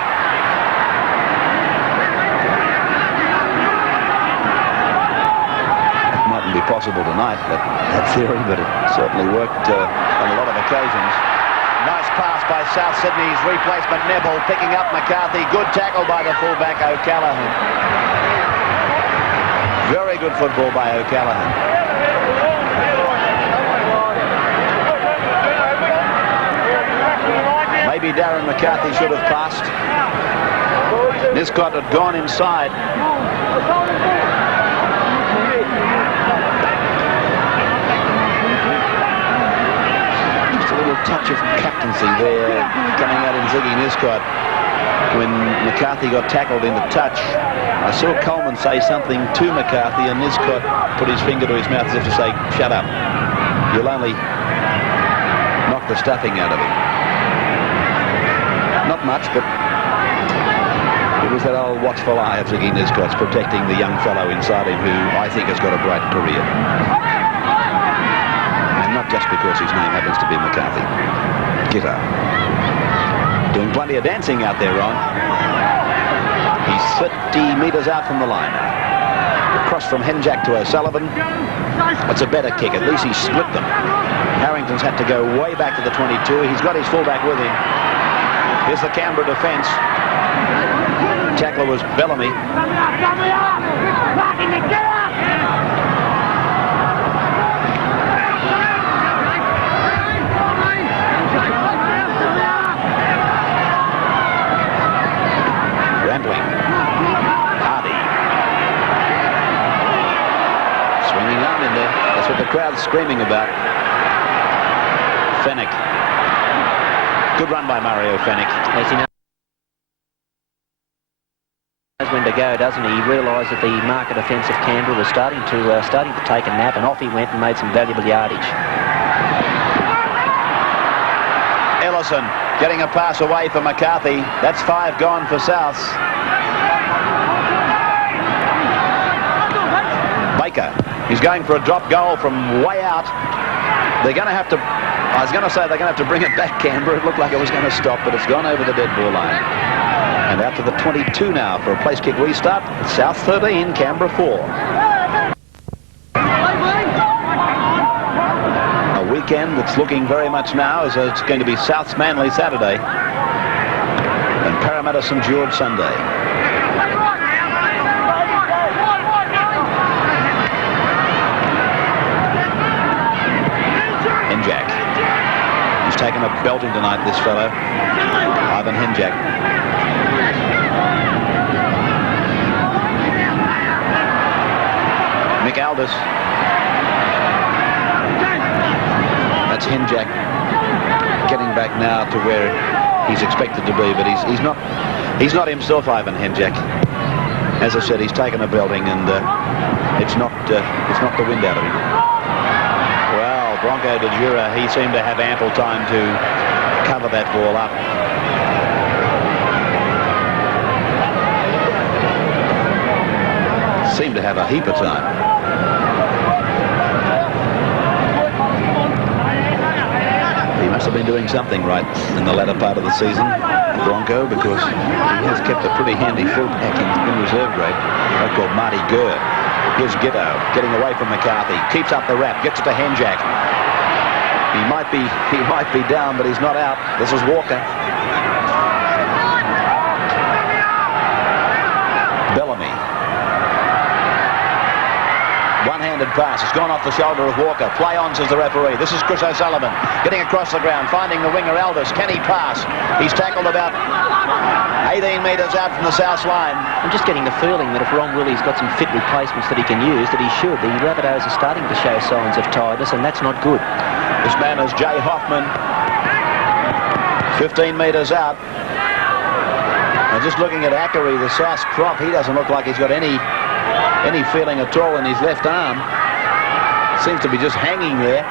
It mightn't be possible tonight, that theory, but it certainly worked on a lot of occasions. Nice pass by South Sydney's replacement Neville, picking up McCarthy. Good tackle by the fullback O'Callaghan. Very good football by O'Callaghan. Maybe Darren McCarthy should have passed. Niscott had gone inside. Just a little touch of captaincy there coming out in Ziggy Niscott when McCarthy got tackled in the touch. I saw Coleman say something to McCarthy, and Niscott put his finger to his mouth as if to say, shut up. You'll only knock the stuffing out of him. Not much, but it was that old watchful eye of Ziggy Niscott's protecting the young fellow inside him who I think has got a bright career. And not just because his name happens to be McCarthy. Gitto. Doing plenty of dancing out there, Ron. He's 30 metres out from the line. Cross from Henjack to O'Sullivan. That's a better kick. At least he split them. Harrington's had to go way back to the 22. He's got his fullback with him. Here's the Canberra defence. Tackler was Bellamy. Rambling. Hardy. Swinging on in there. That's what the crowd's screaming about. Fennick. Good run by Mario Fennick. As he knows when to go, doesn't he? He realised that the market defence of Canberra was starting to take a nap, and off he went and made some valuable yardage. Ellison getting a pass away for McCarthy. That's 5 gone for South. Baker. He's going for a drop goal from way out. They're going to have to... I was going to say they're going to have to bring it back, Canberra. It looked like it was going to stop, but it's gone over the dead ball line. And out to the 22 now for a place kick restart. South 13, Canberra 4. A weekend that's looking very much now as it's going to be South's Manly Saturday and Parramatta St George Sunday. Henjack. He's taken a belting tonight, this fellow. Ivan Henjack. Mick Aldis. That's Henjack getting back now to where he's expected to be, but he's not himself, Ivan Henjack. As I said, he's taken a belting, and it's not the wind out of him. Well, Bronco de Jura, he seemed to have ample time to cover that ball up. Seemed to have a heap of time. He must have been doing something right in the latter part of the season, Bronco, because he has kept a pretty handy fullback in reserve grade. Guy called Marty Gurr. Here's Gitto getting away from McCarthy. Keeps up the wrap. Gets it to Henjack. He might be down, but he's not out. This is Walker. Bellamy. One-handed pass. It's gone off the shoulder of Walker. Play on, says the referee. This is Chris O'Sullivan getting across the ground, finding the winger Aldous. Can he pass? He's tackled about 18 metres out from the south line. I'm just getting the feeling that if Ron Willie's got some fit replacements that he can use, that he should. The Rabbitohs are starting to show signs of tiredness, and that's not good. This man is Jay Hoffman. 15 metres out. And just looking at Ackery, the South prop, he doesn't look like he's got any feeling at all in his left arm. Seems to be just hanging there.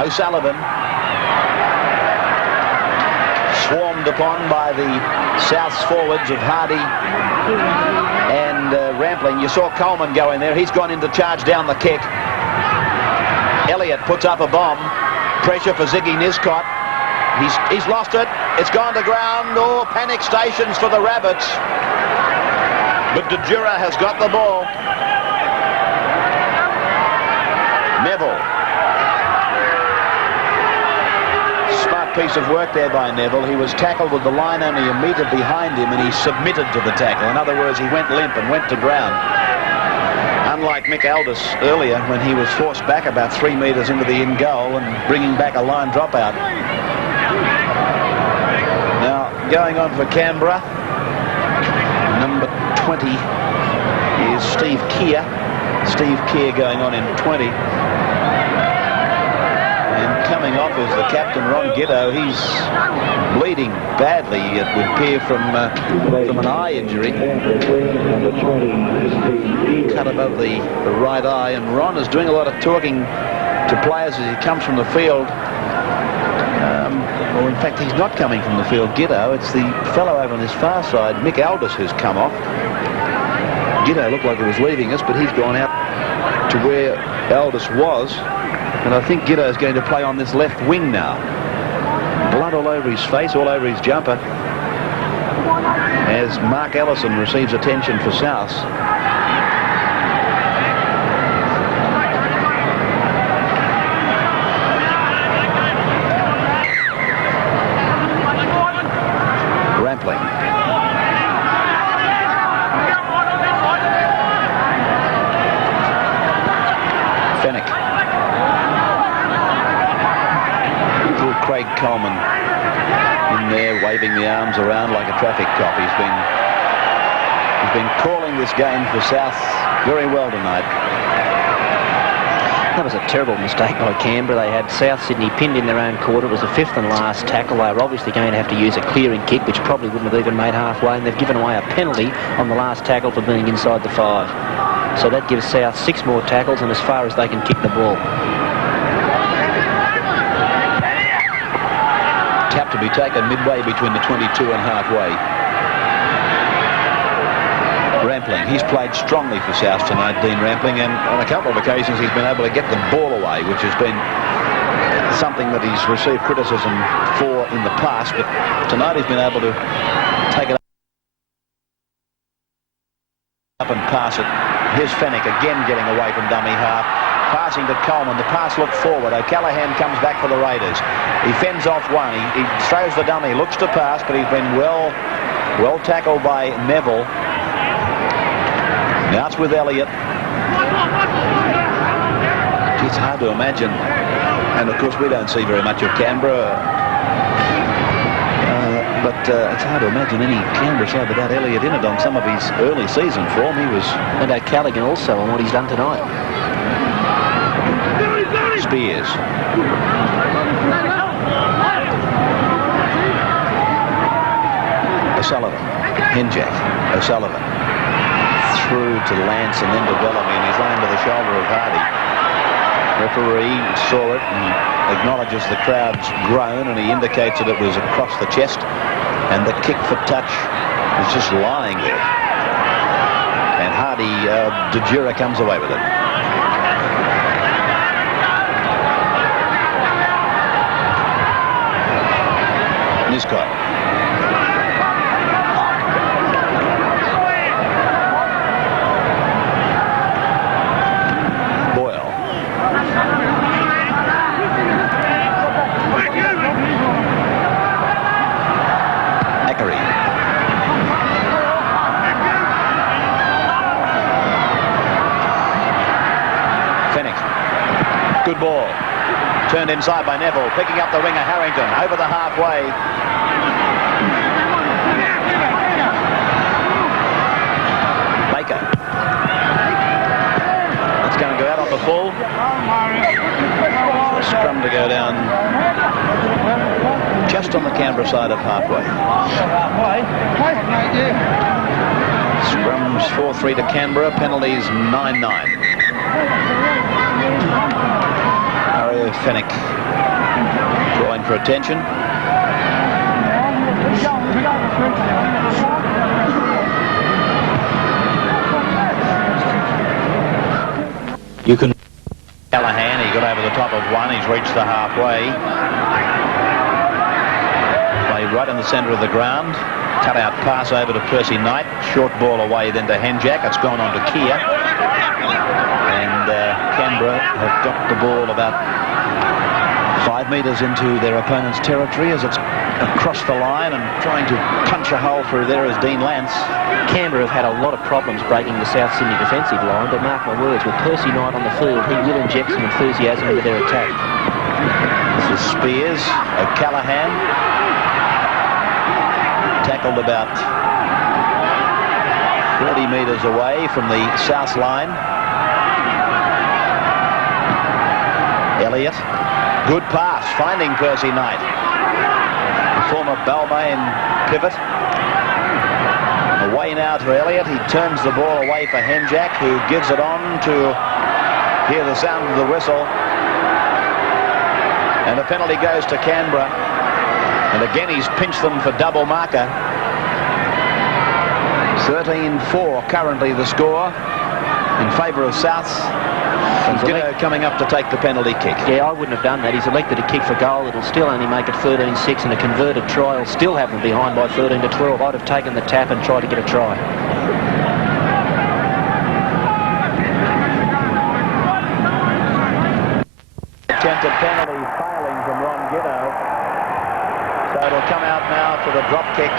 O'Sullivan swarmed upon by the South's forwards of Hardy and Rampling. You saw Coleman go in there. He's gone into charge down the kick. Elliott puts up a bomb. Pressure for Ziggy Niscott. He's lost it. It's gone to ground. Oh, panic stations for the Rabbits. But De Jura has got the ball. Neville. Smart piece of work there by Neville. He was tackled with the line only a metre behind him, and he submitted to the tackle. In other words, he went limp and went to ground. Unlike Mick Aldous earlier, when he was forced back about 3 metres into the in goal and bringing back a line dropout. Now, going on for Canberra, number 20 is Steve Keir. Steve Keir going on in 20. And coming off is the captain, Ron Giddo. He's bleeding badly, it would appear, from an eye injury. Cut above the right eye, and Ron is doing a lot of talking to players as he comes from the field. Well, in fact, he's not coming from the field, Giddo. It's the fellow over on his far side, Mick Aldous, who's come off. Giddo looked like he was leaving us, but he's gone out to where Aldous was. And I think Giddo is going to play on this left wing now. Blood all over his face, all over his jumper, as Mark Ellison receives attention for South. Rampling. Fennick. Little Craig Coleman in there, waving the arms around like a traffic cop. He's been calling this game for South very well tonight. That was a terrible mistake by Canberra. They had South Sydney pinned in their own quarter. It was the fifth and last tackle. They were obviously going to have to use a clearing kick, which probably wouldn't have even made halfway, and they've given away a penalty on the last tackle for being inside the 5. So that gives South 6 more tackles and as far as they can kick the ball. Tap to be taken midway between the 22 and halfway. Rampling, he's played strongly for South tonight, Dean Rampling, and on a couple of occasions he's been able to get the ball away, which has been something that he's received criticism for in the past, but tonight he's been able to take it up and pass it. Here's Fennick again getting away from dummy half, passing to Coleman. The pass looked forward. O'Callaghan comes back for the Raiders. He fends off one. He throws the dummy, looks to pass, but he's been well tackled by Neville. Now it's with Elliott. It's hard to imagine. And of course we don't see very much of Canberra. But it's hard to imagine any Canberra side without Elliott in it on some of his early season form. He was... And O'Callaghan also on what he's done tonight. Spears. O'Sullivan. Henjack. O'Sullivan. Through to Lance and then to Bellamy, and he's laying to the shoulder of Hardy. Referee saw it and acknowledges the crowd's groan, and he indicates that it was across the chest, and the kick for touch is just lying there. And Hardy, De Jura comes away with it. Niscott. Good ball. Turned inside by Neville. Picking up the ringer, Harrington. Over the halfway. Baker. That's going to go out on the full. Scrum to go down just on the Canberra side of halfway. Scrums 4-3 to Canberra. Penalties 9-9. Mario Fennick drawing for attention. You can... Callahan, he got over the top of one. He's reached the halfway. Play right in the centre of the ground. Cut out pass over to Percy Knight. Short ball away then to Henjack. It's gone on to Keir. And Canberra have got the ball about 5 metres into their opponent's territory as it's across the line and trying to punch a hole through there is Dean Lance. Canberra have had a lot of problems breaking the South Sydney defensive line, but mark my words, with Percy Knight on the field, he will inject some enthusiasm into their attack. This is Spears. O'Callaghan. Tackled about 30 metres away from the south line. Elliott. Good pass, finding Percy Knight. The former Balmain pivot. Away now to Elliott. He turns the ball away for Henjack, who gives it on to hear the sound of the whistle. And the penalty goes to Canberra. And again, he's pinched them for double marker. 13-4 currently the score in favour of Souths. And Gino coming up to take the penalty kick. Yeah, I wouldn't have done that. He's elected to kick for goal. It'll still only make it 13-6, and a converted try will still have them behind by 13-12. I'd have taken the tap and tried to get a try. Attempted penalty failing from Ron Gino. So it'll come out now for the drop kick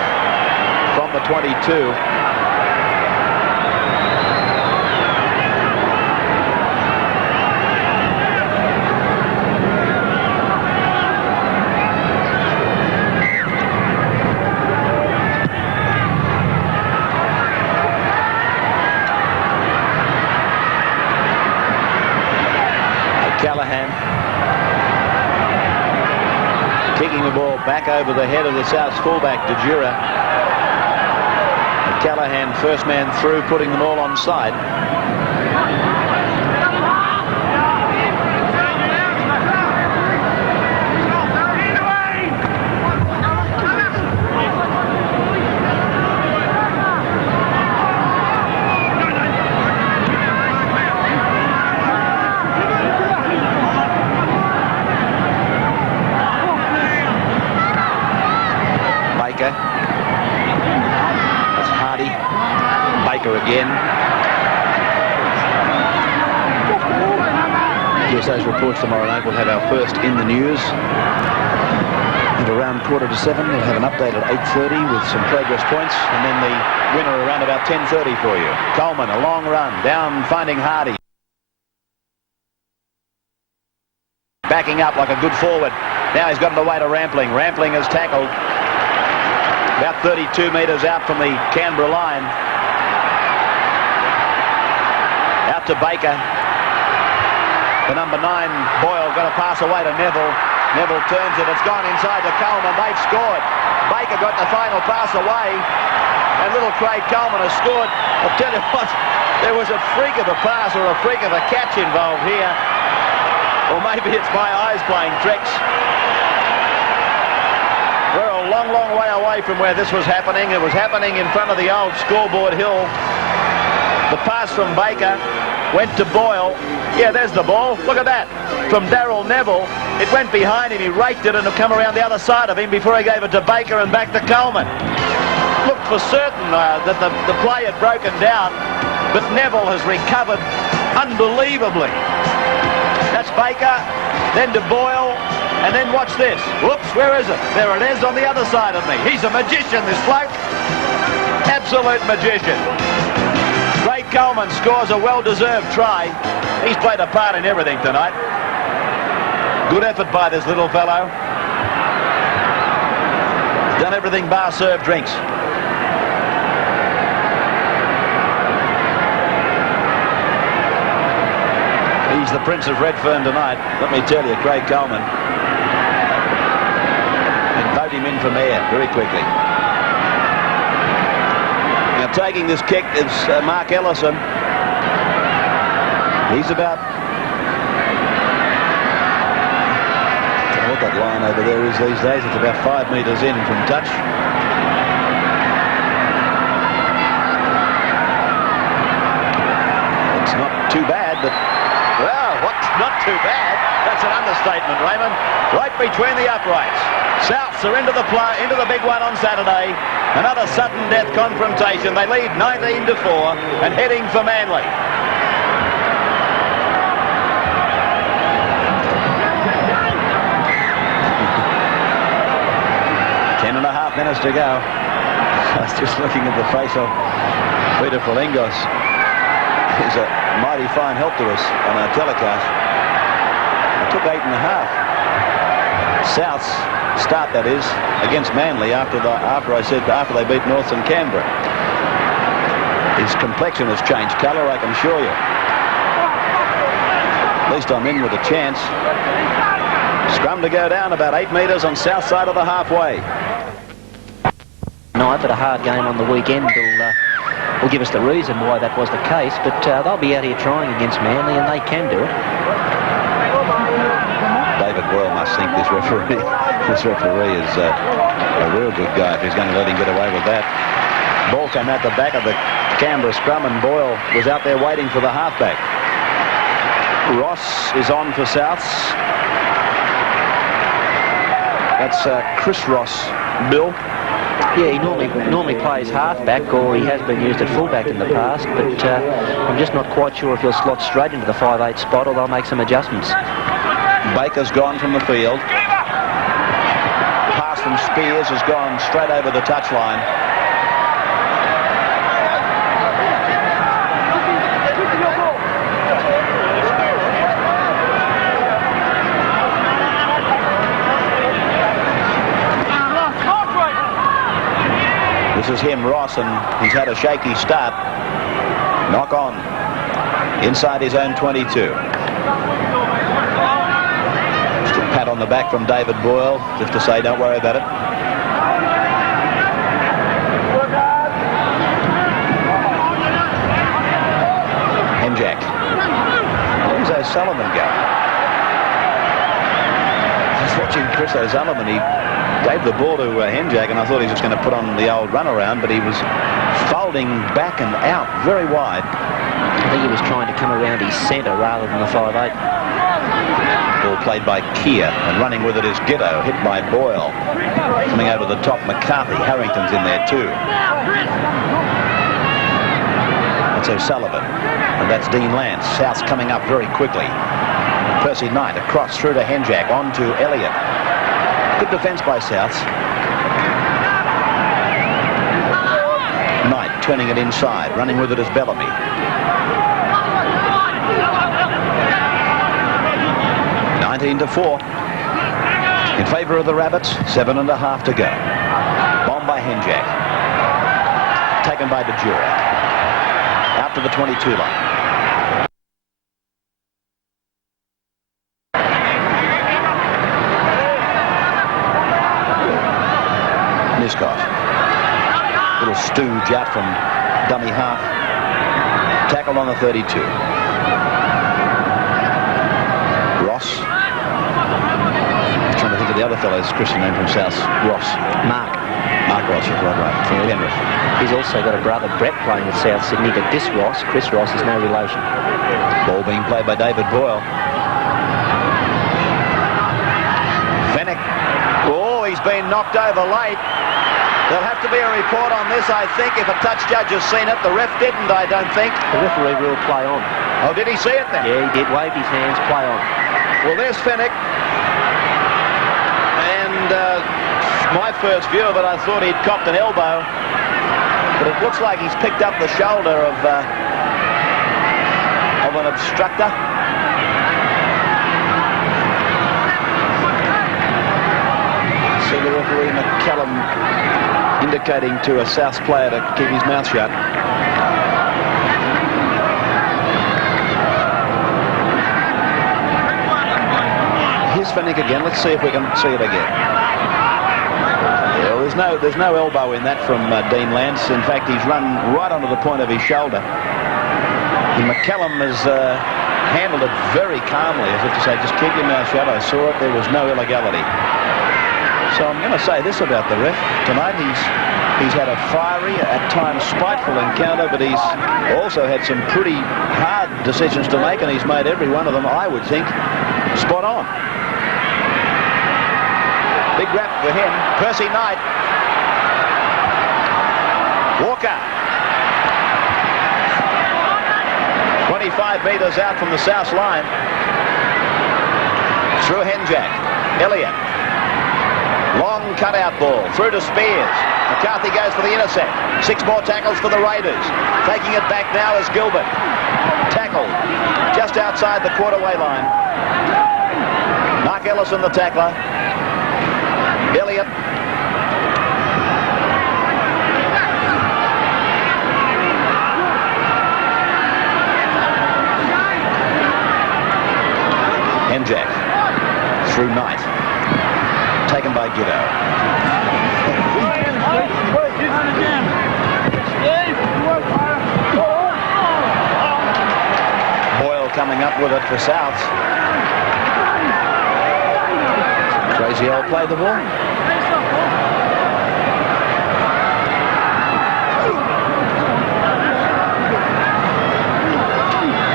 from the 22. Callahan kicking the ball back over the head of the South's fullback, De Jura. Callahan, first man through, putting them all on side. That's Hardy. Baker again. GSA's reports tomorrow night will have our first in the news. At around 7:15, we'll have an update at 8:30 with some progress points, and then the winner around about 10:30 for you. Coleman, a long run, down finding Hardy. Backing up like a good forward. Now he's got it away to Rampling. Rampling is tackled about 32 metres out from the Canberra line. Out to Baker. The number 9, Boyle, got a pass away to Neville. Neville turns it. It's gone inside to Coleman. They've scored. Baker got the final pass away. And little Craig Coleman has scored. I'll tell you what, there was a freak of a pass or a freak of a catch involved here. Or maybe it's my eyes playing tricks. We're a long, long way away from where this was happening. It was happening in front of the old scoreboard hill. The pass from Baker went to Boyle. Yeah, there's the ball. Look at that. From Darryl Neville. It went behind him. He raked it and it come around the other side of him before he gave it to Baker and back to Coleman. Looked for certain that the play had broken down, but Neville has recovered unbelievably. That's Baker, then to Boyle, and then watch this. Whoops, where is it? There it is on the other side of me. He's a magician, this bloke. Absolute magician. Craig Coleman scores a well-deserved try. He's played a part in everything tonight. Good effort by this little fellow. Done everything bar serve drinks. He's the Prince of Redfern tonight. Let me tell you, Craig Coleman. And vote him in for mayor very quickly. Now taking this kick is Mark Ellison. He's about... I don't know what that line over there is these days. It's about 5 metres in from touch. It's not too bad, but... Well, what's not too bad? That's an understatement, Raymond. Right between the uprights. Souths are into the big one on Saturday. Another sudden death confrontation. They lead 19-4 and heading for Manly. Minutes to go. I was just looking at the face of Peter Polingos. He's a mighty fine help to us on our telecast. It took 8.5. South's start, that is, against Manly after they beat Norths and Canberra. His complexion has changed colour, I can assure you. At least I'm in with a chance. Scrum to go down about 8 metres on south side of the halfway. Night, but a hard game on the weekend will give us the reason why that was the case, but they'll be out here trying against Manly, and they can do it. David Boyle must think this referee is a real good guy if he's going to let him get away with that. Ball came out the back of the Canberra scrum, and Boyle was out there waiting for the halfback. Ross is on for Souths. That's Chris Ross, Bill. Yeah, he normally plays halfback, or he has been used at fullback in the past, but I'm just not quite sure if he'll slot straight into the 5'8" spot, or they'll make some adjustments. Baker's gone from the field. Pass from Spears has gone straight over the touchline. This is him, Ross, and he's had a shaky start. Knock on. Inside his own 22. Just a pat on the back from David Boyle, just to say, don't worry about it. Henjack. Where's O'Sullivan go? Just watching Chris O'Sullivan, he gave the ball to Henjack, and I thought he was just going to put on the old runaround, but he was folding back and out very wide. I think he was trying to come around his centre rather than the 5'8". Ball played by Keir, and running with it is Giddo, hit by Boyle. Coming over the top, McCarthy. Harrington's in there too. That's O'Sullivan, and that's Dean Lance. South's coming up very quickly. Percy Knight across through to Henjack, on to Elliott. Good defence by Souths. Knight turning it inside, running with it as Bellamy. (19-4) in favour of the Rabbits. 7.5 to go. Bomb by Henjack. Taken by DeJura. Out to the 22 line. Little stooge out from dummy half. Tackled on the 32. Ross. I'm trying to think of the other fellow's Christian name from South. Ross. Mark Ross, right. From Penrith. He's also got a brother, Brett, playing with South Sydney, but this Ross, Chris Ross, is no relation. Ball being played by David Boyle. Fennick. Oh, he's been knocked over late. There'll have to be a report on this, I think, if a touch judge has seen it. The ref didn't, I don't think. The referee ruled play on. Oh, did he see it then? Yeah, he did. Waved his hands, play on. Well, there's Fennick. And my first view of it, I thought he'd copped an elbow. But it looks like he's picked up the shoulder of an obstructor. indicating to a Souths player to keep his mouth shut. Here's Fennick again. Let's see if we can see it again. Yeah, well, there's no elbow in that from Dean Lance. In fact, he's run right onto the point of his shoulder. And McCallum has handled it very calmly, as if to say, just keep your mouth shut. I saw it. There was no illegality. So I'm going to say this about the ref. Tonight he's had a fiery, at times spiteful encounter, but he's also had some pretty hard decisions to make, and he's made every one of them, I would think, spot on. Big rap for him. Percy Knight. Walker. 25 metres out from the South line. Through Henjack. Elliott. Long cutout ball. Through to Spears. McCarthy goes for the intercept. 6 more tackles for the Raiders. Taking it back now is Gilbert. Tackled just outside the quarterway line. Mark Ellison the tackler. Elliott. Henjack. Through Knight. Taken by Giddo. Boyle coming up with it for Souths. Crazy old play the ball.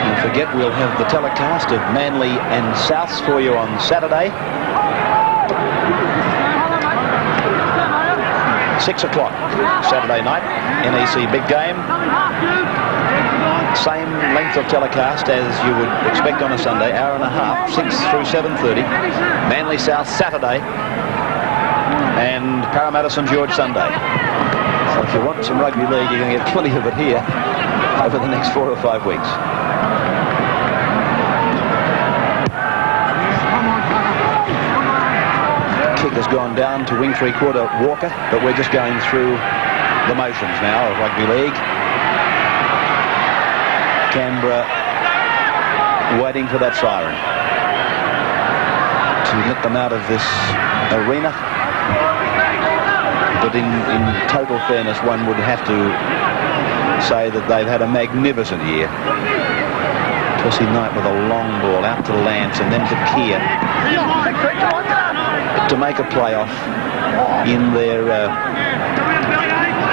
Don't forget, we'll have the telecast of Manly and Souths for you on Saturday. 6 o'clock Saturday night, NEC big game. Same length of telecast as you would expect on a Sunday, hour and a half, 6 through 7:30. Manly South Saturday and Parramatta St George Sunday. So if you want some rugby league, you're going to get plenty of it here over the next 4 or 5 weeks. Kick has gone down to wing 3/4 Walker, but we're just going through the motions now of rugby league. Canberra waiting for that siren to let them out of this arena. But in total fairness, one would have to say that they've had a magnificent year. Percy Knight with a long ball out to Lance and then to Keir to make a playoff in their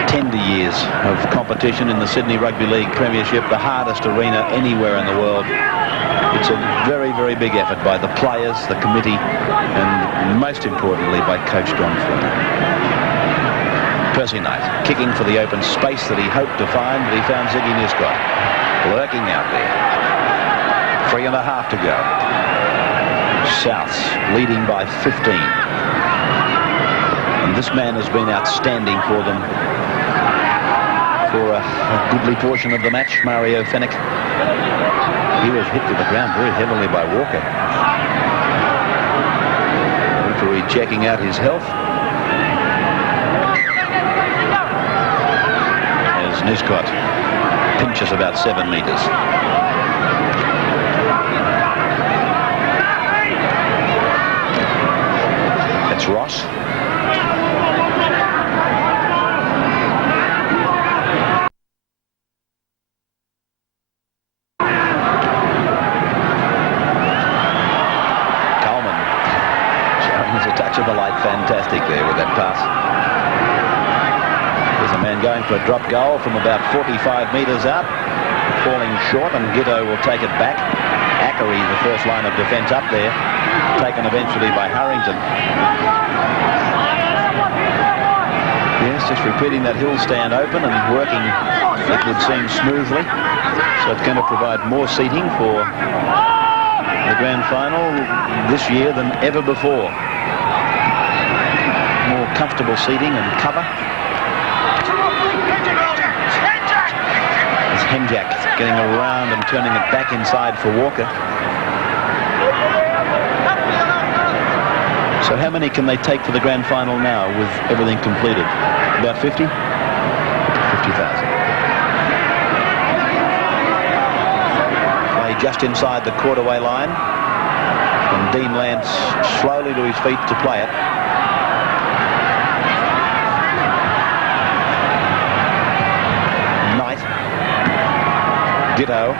tender years of competition in the Sydney Rugby League Premiership, the hardest arena anywhere in the world. It's a very, very big effort by the players, the committee, and most importantly by Coach Don Flynn. Percy Knight kicking for the open space that he hoped to find, but he found Ziggy Niscott lurking out there. 3.5 to go. Souths leading by 15. And this man has been outstanding for them for a goodly portion of the match, Mario Fennick. He was hit to the ground very heavily by Walker. Referee checking out his health. As Niscott pinches about 7 metres. That's Ross. Fantastic there with that pass. There's a man going for a drop goal from about 45 metres out, falling short, and Giddo will take it back. Ackery, the first line of defence up there, taken eventually by Harrington. Yes, just repeating that hill stand open and working, it would seem, smoothly. So it's going to provide more seating for the grand final this year than ever before. More comfortable seating and cover. As Henjack getting around and turning it back inside for Walker. So how many can they take to the grand final now with everything completed? About 50? 50,000. Play just inside the quarterway line. And Dean Lance slowly to his feet to play it. Knight. Ditto.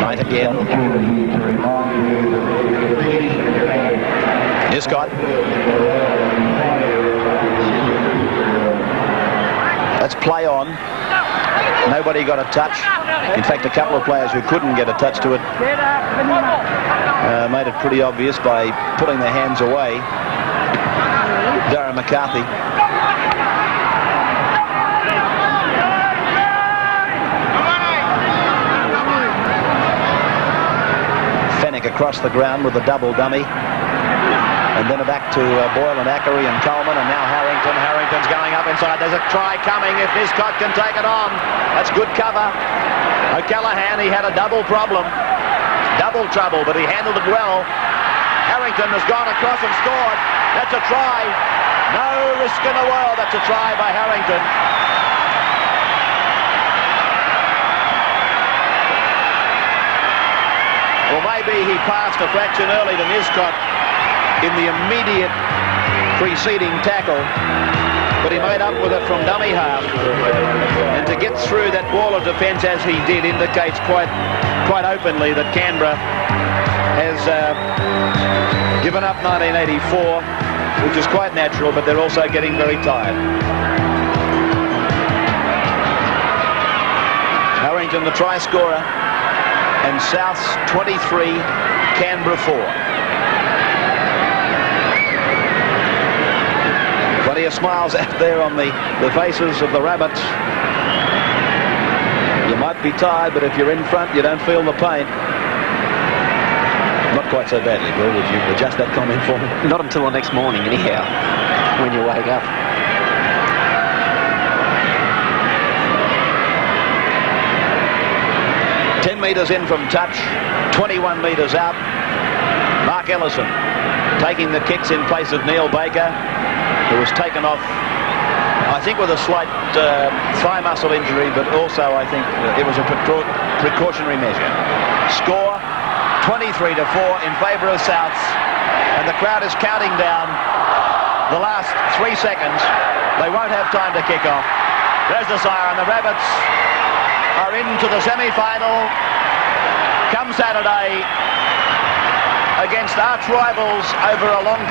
Knight again. Niscott. Let's play on. Nobody got a touch. In fact, a couple of players who couldn't get a touch to it made it pretty obvious by putting their hands away. Darren McCarthy. Fennick across the ground with a double dummy. And then back to Boyle and Ackery and Coleman, and now Harrington. Harrington's going up inside. There's a try coming if Niscott can take it on. That's good cover. O'Callaghan, he had a double problem. Double trouble, but he handled it well. Harrington has gone across and scored. That's a try. No risk in the world. That's a try by Harrington. Well, maybe he passed a fraction early to Niscott in the immediate preceding tackle, but he made up with it from dummy half, and to get through that wall of defence as he did indicates quite openly that Canberra has given up 1984, which is quite natural, but they're also getting very tired. Harrington the try scorer, and South's 23, Canberra 4. Plenty of smiles out there on the faces of the Rabbits. You might be tired, but if you're in front, you don't feel the pain. Not quite so badly, Bill. Would you adjust that comment for me? Not until the next morning, anyhow, when you wake up. Ten metres in from touch, 21 metres out. Mark Ellison taking the kicks in place of Neil Baker, who was taken off, I think, with a slight thigh muscle injury, but also I think it was a precautionary measure. Score 23-4 in favour of Souths, and the crowd is counting down the last 3 seconds. They won't have time to kick off. There's the siren. The Rabbits are into the semi-final come Saturday against arch rivals over a long period.